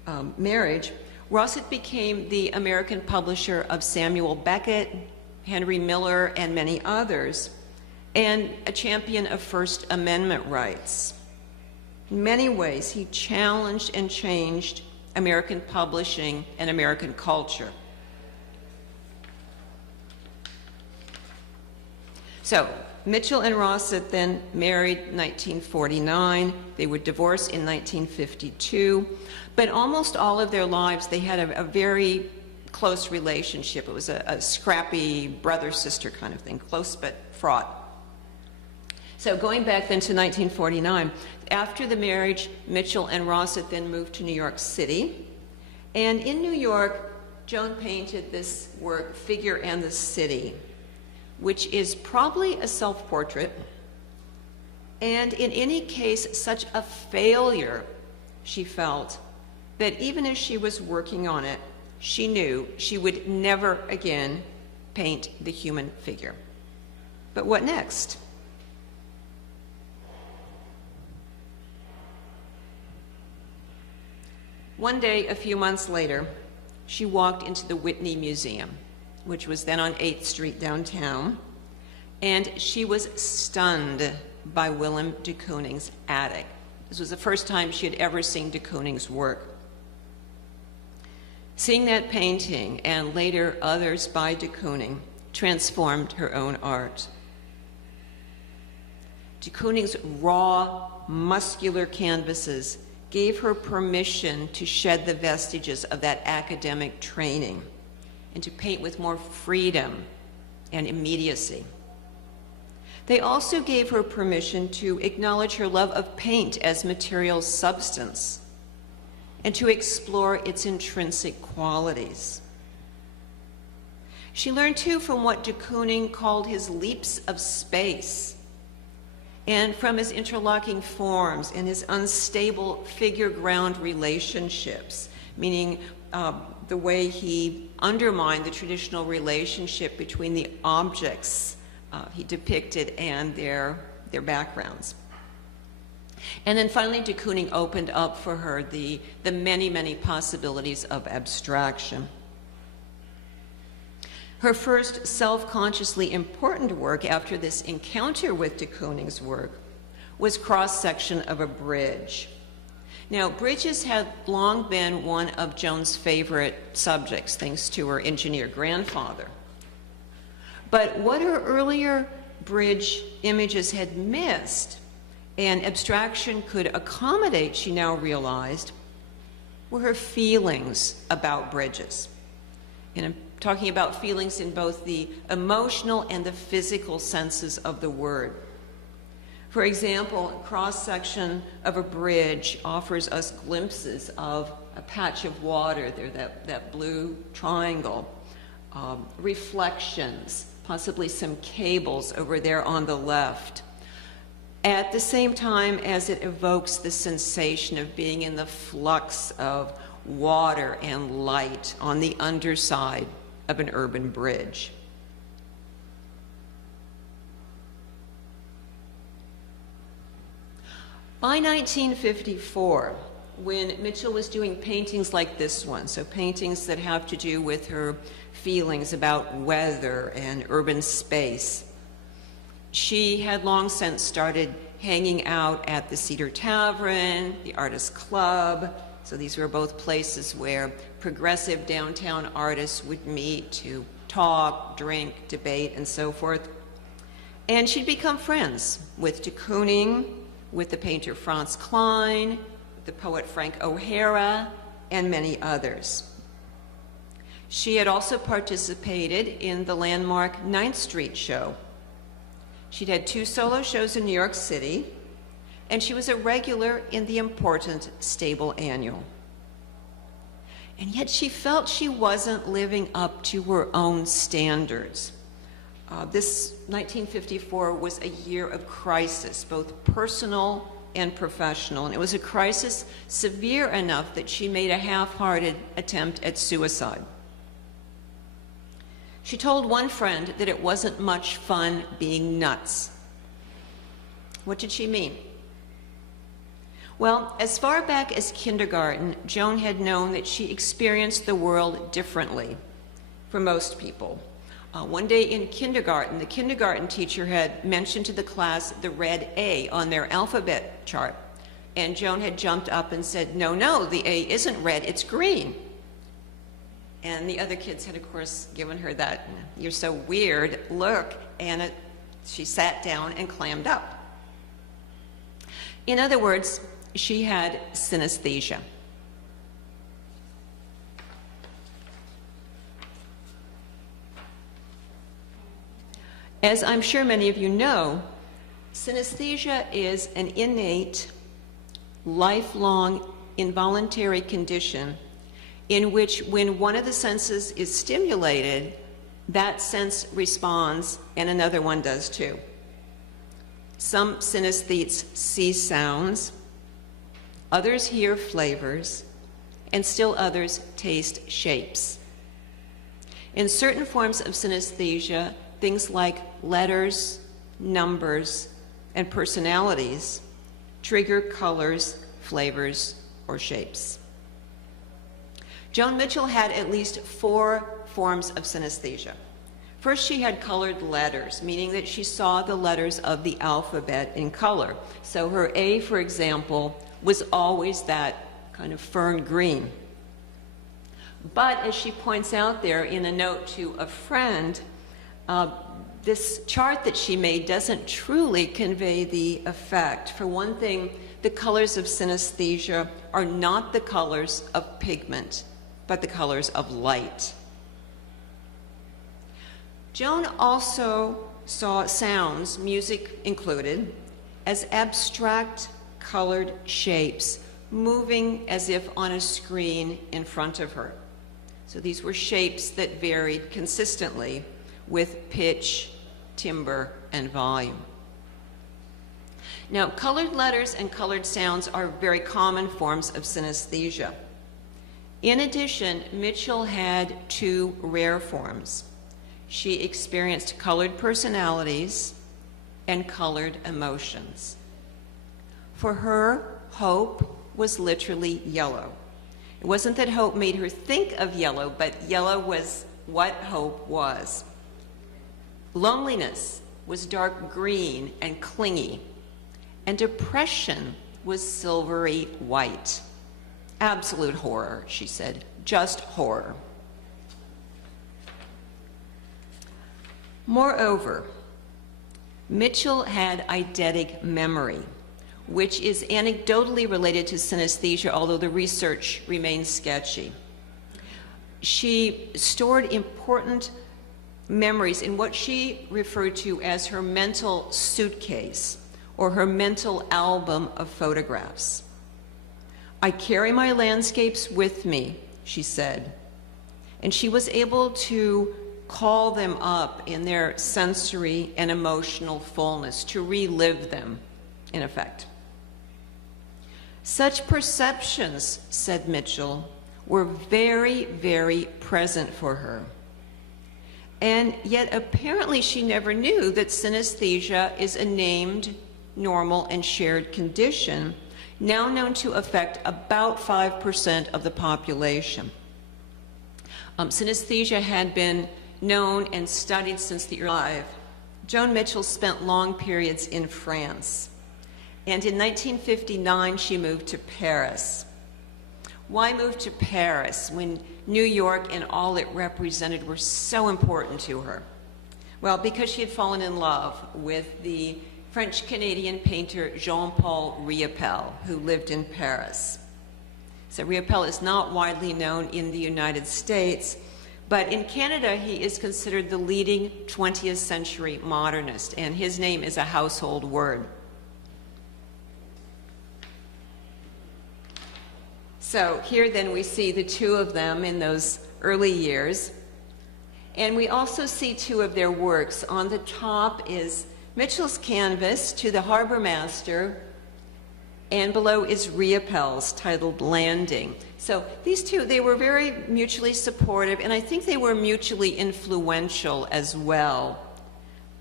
marriage, Rossett became the American publisher of Samuel Beckett, Henry Miller, and many others, and a champion of First Amendment rights. In many ways, he challenged and changed American publishing and American culture. So, Mitchell and Rossett then married in 1949. They were divorced in 1952. But almost all of their lives, they had a very close relationship. It was a scrappy brother-sister kind of thing, close but fraught. So going back then to 1949, after the marriage, Mitchell and Rossett then moved to New York City. And in New York, Joan painted this work, Figure and the City, which is probably a self-portrait, and in any case, such a failure, she felt, that even as she was working on it, she knew she would never again paint the human figure. But what next? One day, a few months later, she walked into the Whitney Museum, which was then on 8th Street downtown, and she was stunned by Willem de Kooning's attic. This was the first time she had ever seen de Kooning's work. Seeing that painting, and later others by de Kooning, transformed her own art. De Kooning's raw, muscular canvases gave her permission to shed the vestiges of that academic training and to paint with more freedom and immediacy. They also gave her permission to acknowledge her love of paint as material substance and to explore its intrinsic qualities. She learned too from what de Kooning called his leaps of space and from his interlocking forms and his unstable figure-ground relationships, meaning the way he undermined the traditional relationship between the objects he depicted and their backgrounds. And then finally, de Kooning opened up for her the many, many possibilities of abstraction. Her first self-consciously important work after this encounter with de Kooning's work was cross-section of a bridge. Now, bridges had long been one of Joan's favorite subjects, thanks to her engineer grandfather. But what her earlier bridge images had missed, and abstraction could accommodate, she now realized, were her feelings about bridges. And I'm talking about feelings in both the emotional and the physical senses of the word. For example, a cross-section of a bridge offers us glimpses of a patch of water there, that blue triangle, reflections, possibly some cables over there on the left, at the same time as it evokes the sensation of being in the flux of water and light on the underside of an urban bridge. By 1954, when Mitchell was doing paintings like this one, so paintings that have to do with her feelings about weather and urban space, she had long since started hanging out at the Cedar Tavern, the Artists Club. So these were both places where progressive downtown artists would meet to talk, drink, debate, and so forth. And she'd become friends with de Kooning, with the painter Franz Klein, the poet Frank O'Hara, and many others. She had also participated in the landmark 9th Street show. She'd had 2 solo shows in New York City, and she was a regular in the important Stable Annual. And yet she felt she wasn't living up to her own standards. This 1954 was a year of crisis, both personal and professional, and it was a crisis severe enough that she made a half-hearted attempt at suicide. She told one friend that it wasn't much fun being nuts. What did she mean? Well, as far back as kindergarten, Joan had known that she experienced the world differently from most people. One day in kindergarten, the kindergarten teacher had mentioned to the class the red A on their alphabet chart. And Joan had jumped up and said, no, no, the A isn't red, it's green. And the other kids had, of course, given her that, you're so weird look, and she sat down and clammed up. In other words, she had synesthesia. As I'm sure many of you know, synesthesia is an innate, lifelong, involuntary condition in which when one of the senses is stimulated, that sense responds and another one does too. Some synesthetes see sounds, others hear flavors, and still others taste shapes. In certain forms of synesthesia, things like letters, numbers, and personalities trigger colors, flavors, or shapes. Joan Mitchell had at least 4 forms of synesthesia. First, she had colored letters, meaning that she saw the letters of the alphabet in color. So her A, for example, was always that kind of fern green. But as she points out there in a note to a friend, this chart that she made doesn't truly convey the effect. For one thing, the colors of synesthesia are not the colors of pigment, but the colors of light. Joan also saw sounds, music included, as abstract colored shapes moving as if on a screen in front of her. So these were shapes that varied consistently with pitch, timbre, and volume. Now, colored letters and colored sounds are very common forms of synesthesia. In addition, Mitchell had 2 rare forms. She experienced colored personalities and colored emotions. For her, hope was literally yellow. It wasn't that hope made her think of yellow, but yellow was what hope was. Loneliness was dark green and clingy, and depression was silvery white. Absolute horror, she said, just horror. Moreover, Mitchell had eidetic memory, which is anecdotally related to synesthesia, although the research remains sketchy. She stored important memories in what she referred to as her mental suitcase, or her mental album of photographs. I carry my landscapes with me, she said, and she was able to call them up in their sensory and emotional fullness, to relive them, in effect. Such perceptions, said Mitchell, were very, very present for her. And yet apparently she never knew that synesthesia is a named, normal, and shared condition, now known to affect about 5% of the population. Synesthesia had been known and studied since the early life. Joan Mitchell spent long periods in France. And in 1959, she moved to Paris. Why move to Paris when New York and all it represented were so important to her? Well, because she had fallen in love with the French-Canadian painter Jean-Paul Riopelle, who lived in Paris. So Riopelle is not widely known in the United States, but in Canada he is considered the leading 20th century modernist, and his name is a household word. So here then we see the 2 of them in those early years, and we also see 2 of their works. On the top is Mitchell's canvas to the harbor master, and below is Riopelle's titled Landing. So these 2, they were very mutually supportive, and I think they were mutually influential as well.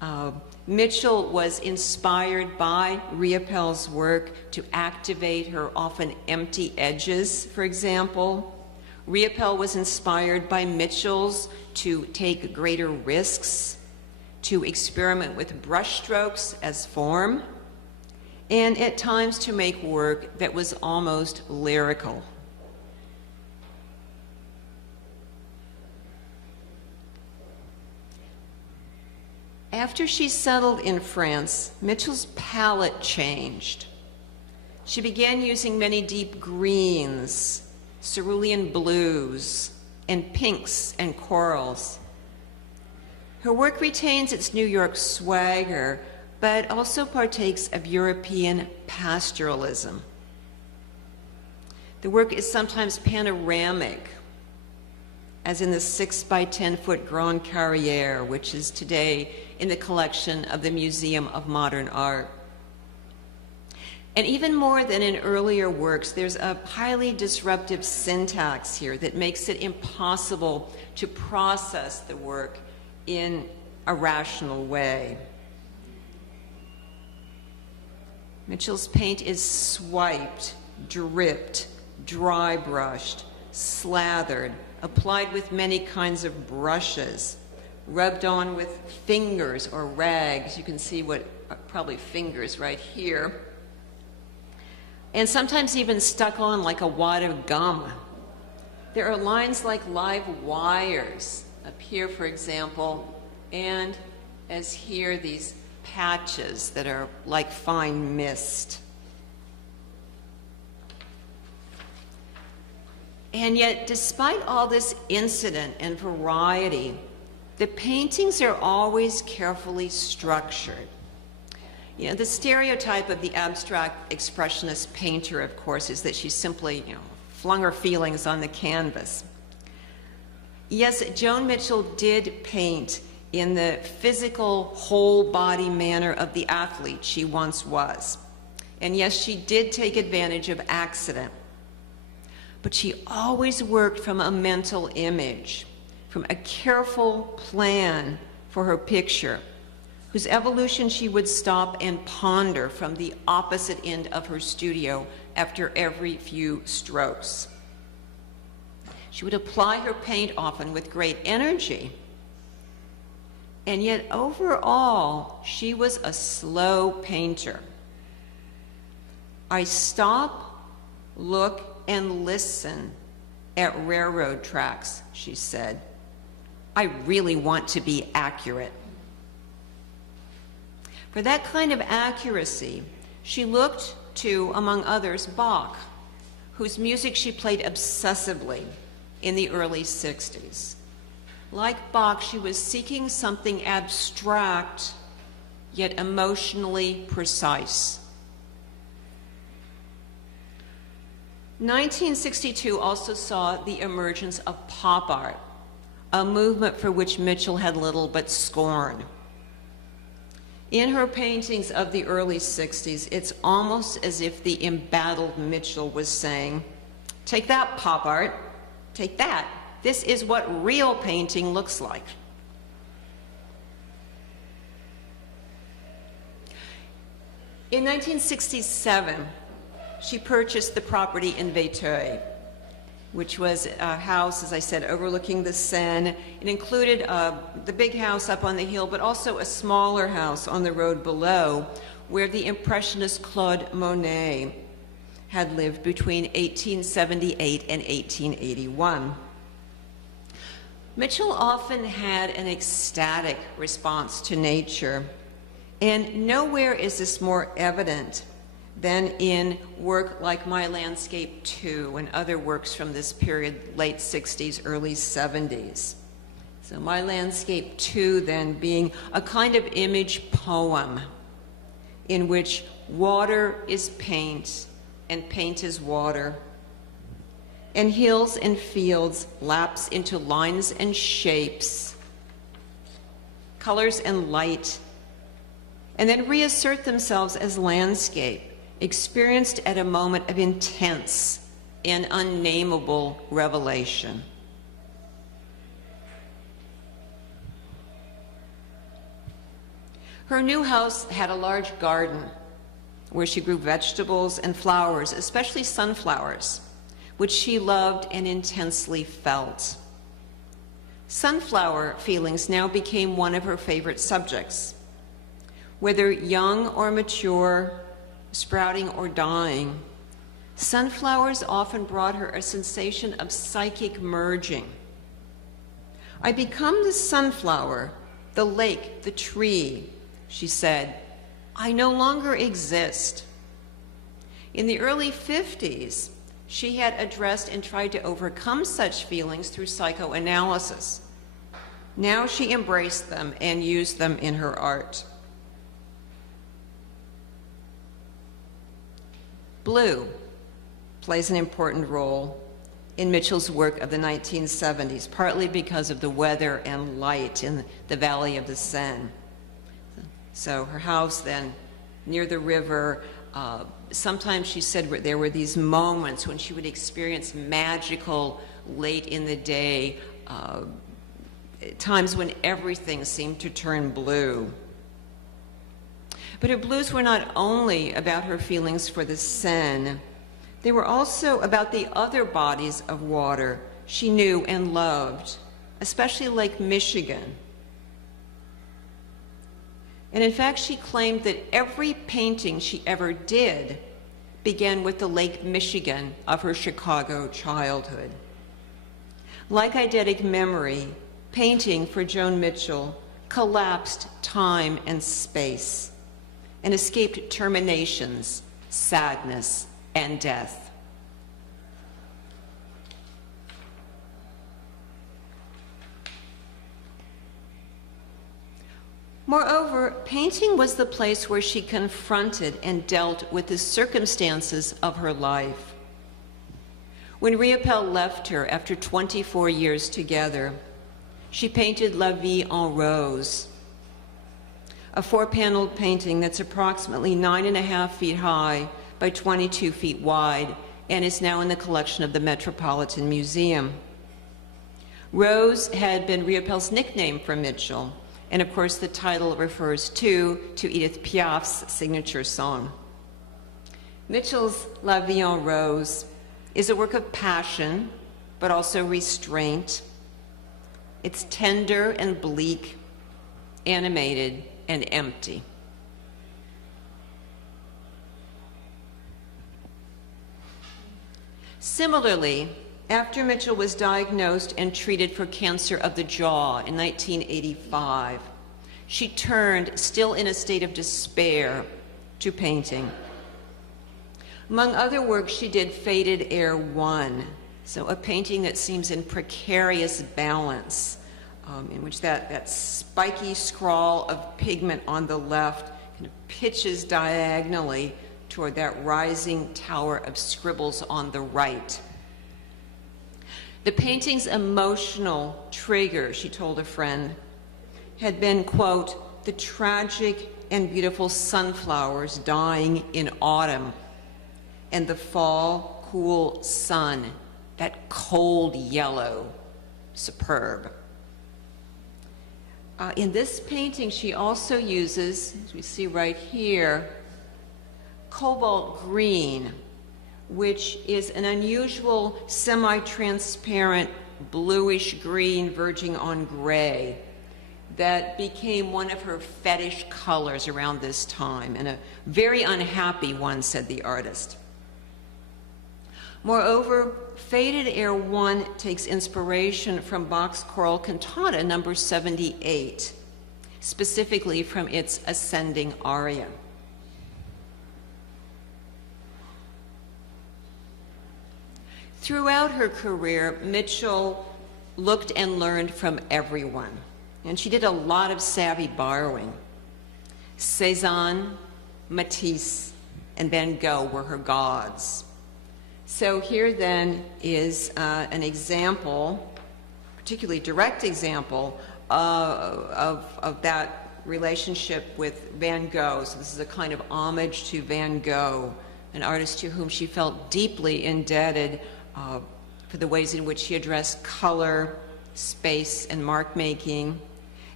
Mitchell was inspired by Riopel's work to activate her often empty edges, for example. Riopel was inspired by Mitchell's to take greater risks, to experiment with brushstrokes as form, and at times to make work that was almost lyrical. After she settled in France, Mitchell's palette changed. She began using many deep greens, cerulean blues, and pinks and corals. Her work retains its New York swagger, but also partakes of European pastoralism. The work is sometimes panoramic, as in the 6 by 10 foot Grand Carrière, which is today in the collection of the Museum of Modern Art. And even more than in earlier works, there's a highly disruptive syntax here that makes it impossible to process the work in a rational way. Mitchell's paint is swiped, dripped, dry brushed, slathered, applied with many kinds of brushes, rubbed on with fingers or rags. You can see what are probably fingers right here. And sometimes even stuck on like a wad of gum. There are lines like live wires up here, for example, and as here, these patches that are like fine mist. And yet, despite all this incident and variety, the paintings are always carefully structured. You know, the stereotype of the abstract expressionist painter, of course, is that she simply, flung her feelings on the canvas. Yes, Joan Mitchell did paint in the physical, whole-body manner of the athlete she once was. And yes, she did take advantage of accident. But she always worked from a mental image, from a careful plan for her picture, whose evolution she would stop and ponder from the opposite end of her studio after every few strokes. She would apply her paint often with great energy, and yet overall, she was a slow painter. I stop, look, and listen at railroad tracks, she said. I really want to be accurate. For that kind of accuracy, she looked to, among others, Bach, whose music she played obsessively in the early 60s. Like Bach, she was seeking something abstract, yet emotionally precise. 1962 also saw the emergence of pop art, a movement for which Mitchell had little but scorn. In her paintings of the early 60s, it's almost as if the embattled Mitchell was saying, take that, pop art, take that. This is what real painting looks like. In 1967, she purchased the property in Véteuil, which was a house, as I said, overlooking the Seine. It included the big house up on the hill, but also a smaller house on the road below, where the Impressionist Claude Monet had lived between 1878 and 1881. Mitchell often had an ecstatic response to nature, and nowhere is this more evident than in work like My Landscape 2 and other works from this period, late 60s, early 70s. So My Landscape 2 then being a kind of image poem in which water is paint and paint is water, and hills and fields lapse into lines and shapes, colors and light, and then reassert themselves as landscape, experienced at a moment of intense and unnameable revelation. Her new house had a large garden where she grew vegetables and flowers, especially sunflowers, which she loved and intensely felt. Sunflower feelings now became one of her favorite subjects. Whether young or mature, sprouting or dying, sunflowers often brought her a sensation of psychic merging. I become the sunflower, the lake, the tree, she said. I no longer exist. In the early 50s, she had addressed and tried to overcome such feelings through psychoanalysis. Now she embraced them and used them in her art. Blue plays an important role in Mitchell's work of the 1970s, partly because of the weather and light in the valley of the Seine. So her house then near the river, sometimes she said there were these moments when she would experience magical, late in the day, times when everything seemed to turn blue. But her blues were not only about her feelings for the Seine, they were also about the other bodies of water she knew and loved, especially Lake Michigan. And in fact, she claimed that every painting she ever did began with the Lake Michigan of her Chicago childhood. Like eidetic memory, painting for Joan Mitchell collapsed time and space and escaped terminations, sadness, and death. Moreover, painting was the place where she confronted and dealt with the circumstances of her life. When Riopelle left her after 24 years together, she painted La Vie en Rose, a 4-paneled painting that's approximately 9.5 feet high by 22 feet wide and is now in the collection of the Metropolitan Museum. Rose had been Riopelle's nickname for Mitchell, and of course the title refers to Edith Piaf's signature song. Mitchell's La Vie en Rose is a work of passion, but also restraint. It's tender and bleak, animated and empty. Similarly, after Mitchell was diagnosed and treated for cancer of the jaw in 1985, she turned, still in a state of despair, to painting. Among other works, she did Faded Air 1, so a painting that seems in precarious balance, in which that spiky scrawl of pigment on the left kind of pitches diagonally toward that rising tower of scribbles on the right. The painting's emotional trigger, she told a friend, had been, quote, the tragic and beautiful sunflowers dying in autumn, and the fall, cool sun, that cold yellow, superb. In this painting, she also uses, as we see right here, cobalt green, which is an unusual semi-transparent bluish green verging on gray that became one of her fetish colors around this time, and a very unhappy one, said the artist. Moreover, Faded Air 1 takes inspiration from Bach's Choral Cantata number 78, specifically from its ascending aria. Throughout her career, Mitchell looked and learned from everyone, and she did a lot of savvy borrowing. Cézanne, Matisse, and Van Gogh were her gods. So here then is an example, particularly direct example, of that relationship with Van Gogh. So this is a kind of homage to Van Gogh, an artist to whom she felt deeply indebted for the ways in which he addressed color, space, and mark making,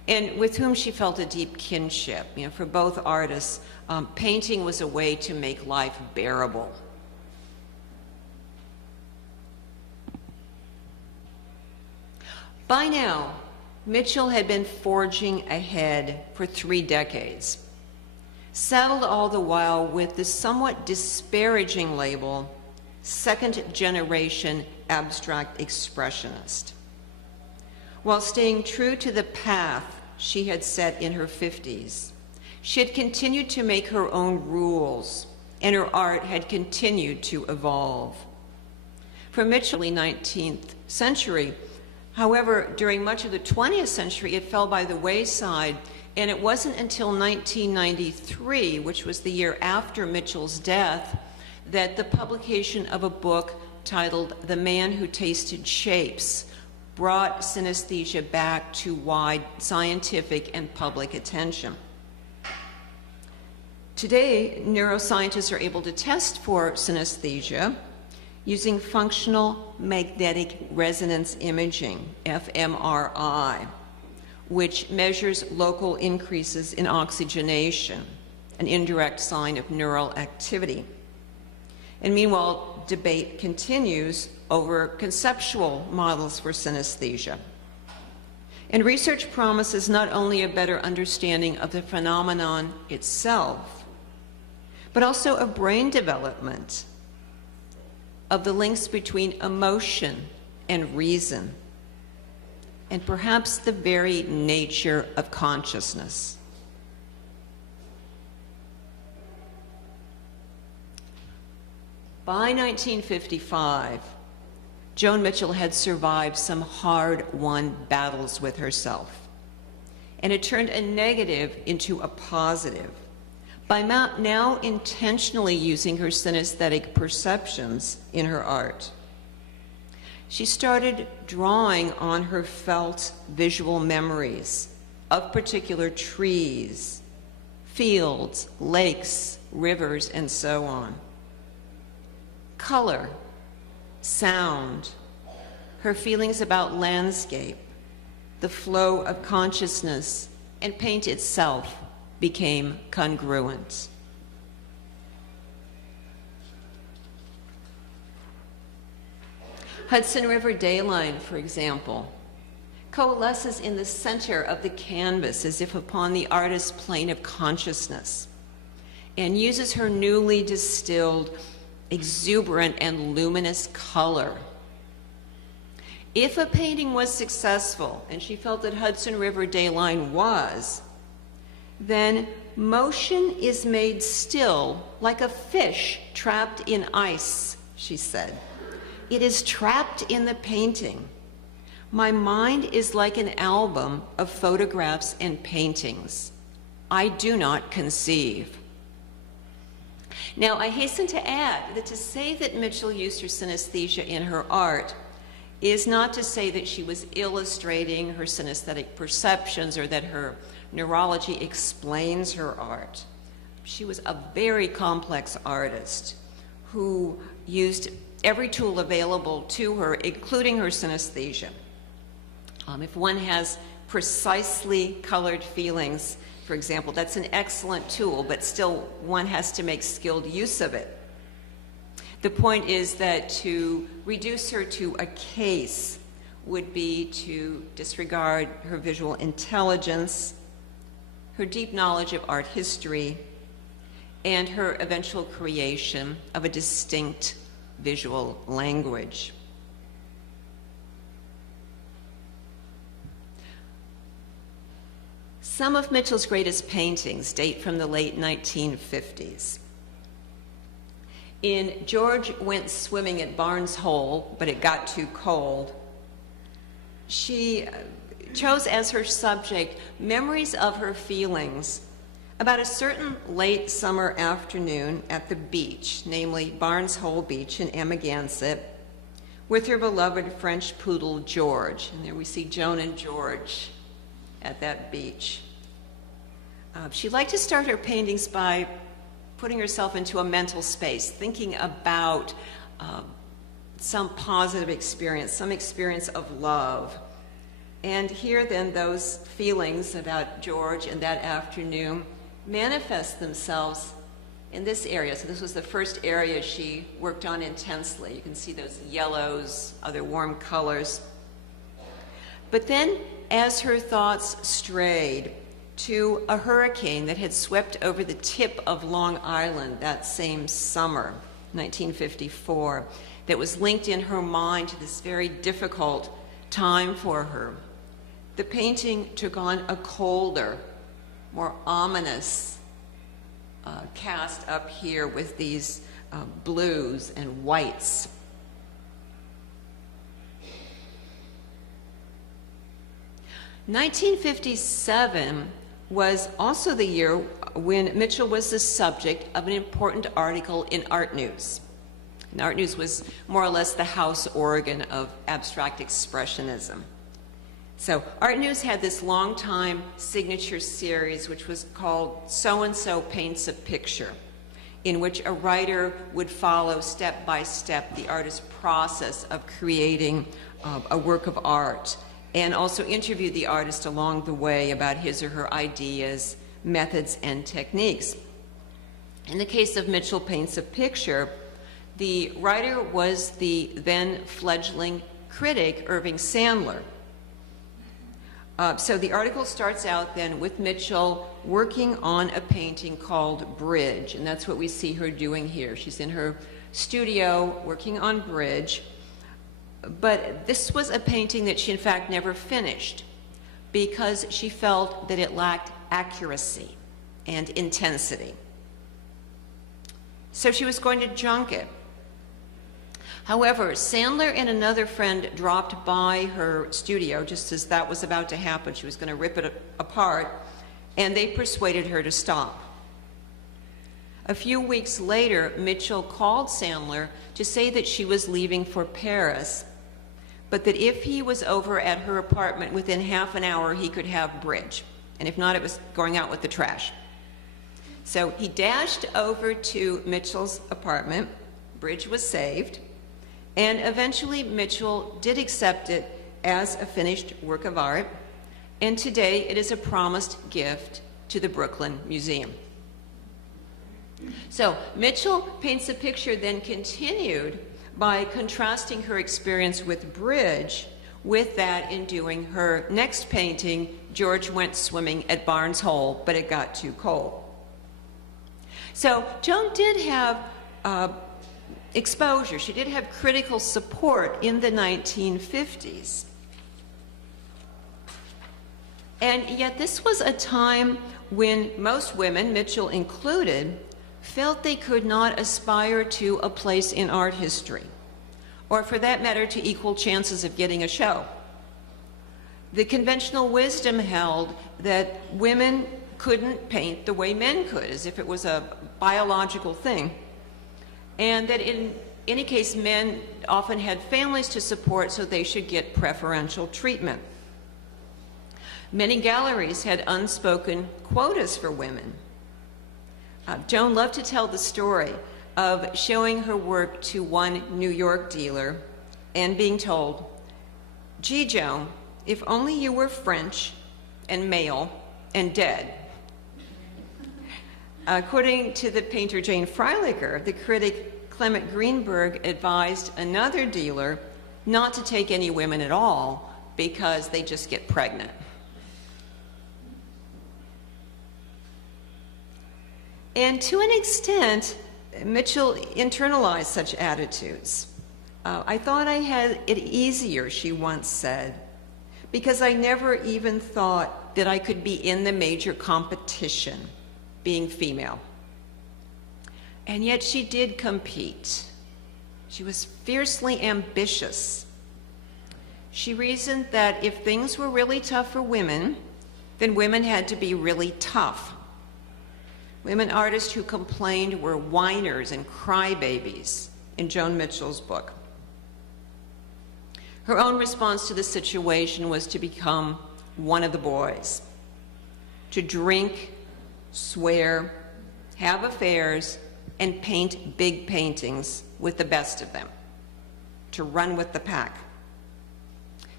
and with whom she felt a deep kinship. You know, for both artists, painting was a way to make life bearable. By now, Mitchell had been forging ahead for 3 decades, saddled all the while with the somewhat disparaging label, second-generation abstract expressionist. While staying true to the path she had set in her 50s, she had continued to make her own rules, and her art had continued to evolve. For Mitchell, in the 19th century, however, during much of the 20th century, it fell by the wayside, and it wasn't until 1993, which was the year after Mitchell's death, that the publication of a book titled The Man Who Tasted Shapes brought synesthesia back to wide scientific and public attention. Today, neuroscientists are able to test for synesthesia using functional magnetic resonance imaging, fMRI, which measures local increases in oxygenation, an indirect sign of neural activity. And meanwhile, debate continues over conceptual models for synesthesia. And research promises not only a better understanding of the phenomenon itself, but also of brain development, of the links between emotion and reason, and perhaps the very nature of consciousness. By 1955, Joan Mitchell had survived some hard-won battles with herself, and had turned a negative into a positive by now intentionally using her synesthetic perceptions in her art. She started drawing on her felt visual memories of particular trees, fields, lakes, rivers, and so on. Color, sound, her feelings about landscape, the flow of consciousness, and paint itself became congruent. Hudson River Dayline, for example, coalesces in the center of the canvas as if upon the artist's plane of consciousness, and uses her newly distilled, exuberant, and luminous color. If a painting was successful, and she felt that Hudson River Dayline was, then motion is made still like a fish trapped in ice, she said. It is trapped in the painting. My mind is like an album of photographs and paintings. I do not conceive. Now, I hasten to add that to say that Mitchell used her synesthesia in her art is not to say that she was illustrating her synesthetic perceptions or that her neurology explains her art. She was a very complex artist who used every tool available to her, including her synesthesia. If one has precisely colored feelings, for example, that's an excellent tool, but still one has to make skilled use of it. The point is that to reduce her to a case would be to disregard her visual intelligence, her deep knowledge of art history, and her eventual creation of a distinct visual language. Some of Mitchell's greatest paintings date from the late 1950s. In George Went Swimming at Barnes Hole, but it got too cold, she chose as her subject memories of her feelings about a certain late summer afternoon at the beach, namely Barnes Hole Beach in Amagansett, with her beloved French poodle George. And there we see Joan and George at that beach. She liked to start her paintings by putting herself into a mental space, thinking about some positive experience, some experience of love. And here then those feelings about George and that afternoon manifest themselves in this area. So this was the first area she worked on intensely. You can see those yellows, other warm colors. But then as her thoughts strayed to a hurricane that had swept over the tip of Long Island that same summer, 1954, that was linked in her mind to this very difficult time for her, the painting took on a colder, more ominous cast up here with these blues and whites. (1957) was also the year when Mitchell was the subject of an important article in Art News. And Art News was more or less the house organ of abstract expressionism. So Art News had this long-time signature series which was called So-and-so Paints a Picture, in which a writer would follow step by step the artist's process of creating a work of art, and also interview the artist along the way about his or her ideas, methods, and techniques. In the case of Mitchell Paints a Picture, the writer was the then fledgling critic Irving Sandler. So the article starts out then with Mitchell working on a painting called Bridge, and that's what we see her doing here. She's in her studio working on Bridge, but this was a painting that she in fact never finished because she felt that it lacked accuracy and intensity. So she was going to junk it. However, Sandler and another friend dropped by her studio just as that was about to happen. She was going to rip it apart, and they persuaded her to stop. A few weeks later, Mitchell called Sandler to say that she was leaving for Paris, but that if he was over at her apartment within half an hour, he could have Bridge, and if not, it was going out with the trash. So he dashed over to Mitchell's apartment. Bridge was saved. And eventually Mitchell did accept it as a finished work of art, and today it is a promised gift to the Brooklyn Museum. So Mitchell Paints a Picture then continued by contrasting her experience with Bridge with that in doing her next painting, George Went Swimming at Barnes Hole, but it got too cold. So Joan did have exposure. She did have critical support in the 1950s. And yet this was a time when most women, Mitchell included, felt they could not aspire to a place in art history, or for that matter, to equal chances of getting a show. The conventional wisdom held that women couldn't paint the way men could, as if it was a biological thing. And that in any case, men often had families to support, so they should get preferential treatment. Many galleries had unspoken quotas for women. Joan loved to tell the story of showing her work to one New York dealer and being told, "Gee, Joan, if only you were French and male and dead." According to the painter Jane Freilicher, the critic Clement Greenberg advised another dealer not to take any women at all because they just get pregnant. And to an extent, Mitchell internalized such attitudes. "I thought I had it easier," she once said, "because I never even thought that I could be in the major competition, being female." And yet she did compete. She was fiercely ambitious. She reasoned that if things were really tough for women, then women had to be really tough. Women artists who complained were whiners and crybabies, in Joan Mitchell's book. Her own response to the situation was to become one of the boys, to drink, swear, have affairs, and paint big paintings with the best of them, to run with the pack.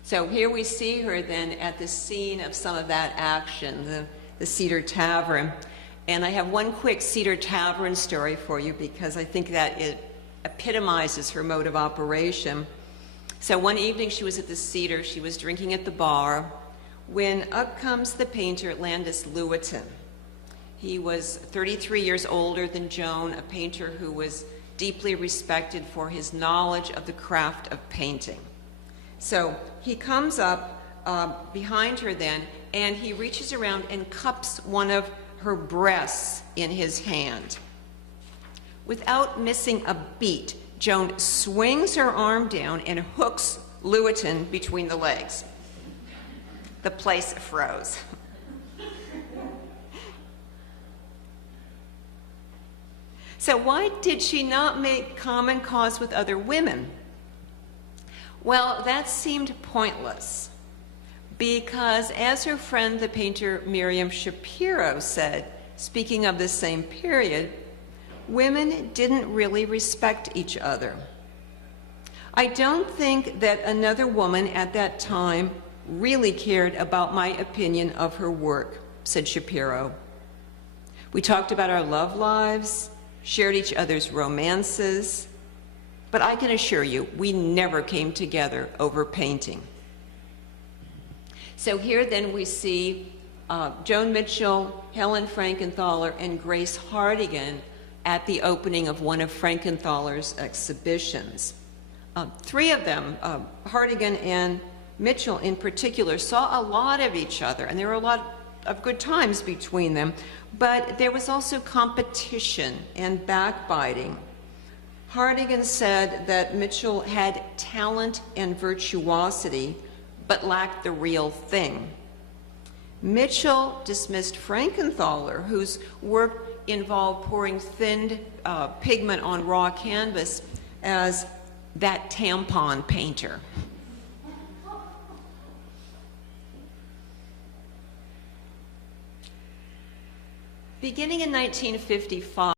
So here we see her then at the scene of some of that action, the Cedar Tavern. And I have one quick Cedar Tavern story for you because I think that it epitomizes her mode of operation. So one evening she was at the Cedar, she was drinking at the bar, when up comes the painter Landis Lewitton. He was 33 years older than Joan, a painter who was deeply respected for his knowledge of the craft of painting. So he comes up behind her then, and he reaches around and cups one of her breasts in his hand. Without missing a beat, Joan swings her arm down and hooks Lewitton between the legs. The place froze. So why did she not make common cause with other women? Well, that seemed pointless because, as her friend, the painter Miriam Shapiro said, speaking of the same period, women didn't really respect each other. I don't think that another woman at that time really cared about my opinion of her work, said Shapiro. We talked about our love lives, shared each other's romances, but I can assure you, we never came together over painting. So here then we see Joan Mitchell, Helen Frankenthaler, and Grace Hartigan at the opening of one of Frankenthaler's exhibitions. Three of them, Hartigan and Mitchell in particular, saw a lot of each other, and there were a lot of good times between them, but there was also competition and backbiting. Hartigan said that Mitchell had talent and virtuosity, but lacked the real thing. Mitchell dismissed Frankenthaler, whose work involved pouring thin pigment on raw canvas, as that tampon painter. Beginning in 1955,